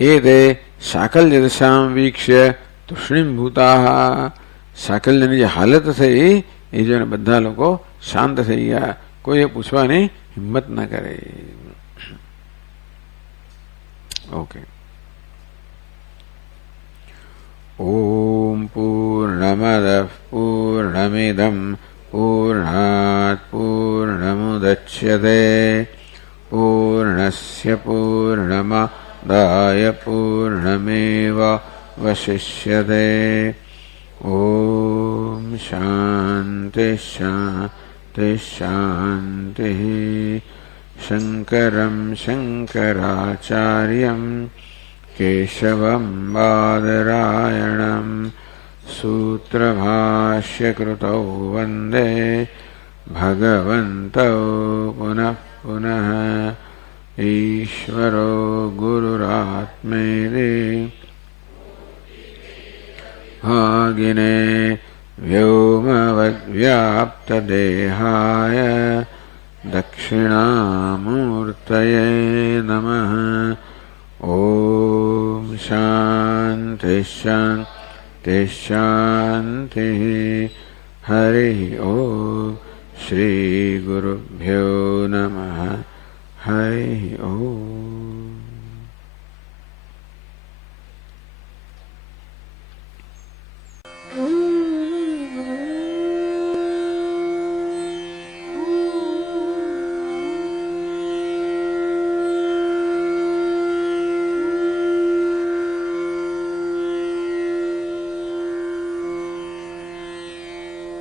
એ તે સાકલ્ય દશામ વીક્ષ્ય તુષ્ણીભૂતા, સાકલ્યની જે હાલત થઈ એ જોઈને બધા લોકો શાંત થઈ ગયા, કોઈએ પૂછવાની હિંમત ન કરે. ઓકે. ઓમ પૂર્ણમદ પૂર્ણમિદમ પૂર્ણાત પૂર્ણમુદચ્યતે પૂર્ણસ્ય પૂર્ણમાદાય પૂર્ણમેવાવશિષ્યતે. ઓમ શાંતિ શાંતિ શાંતિ. શંકરમ શંકરાચાર્યમ કેશવમ બાદરાયણમ સૂત્રભાષ્યકૃતૌ વંદે ભગવन्तૌ પુનઃ પુનઃ. ઈશ્વરો ગુરુરાત્મેતિ ભાગિને વ્યોમવદ્વ્યાપ્તદેહાય દક્ષિણામૂર્તયે નમઃ. ઓમ શાંતિ શાંતિ શાંતિ. હરિ ઓમ. શ્રી ગુરુભ્યો નમઃ. હરિ ઓમ.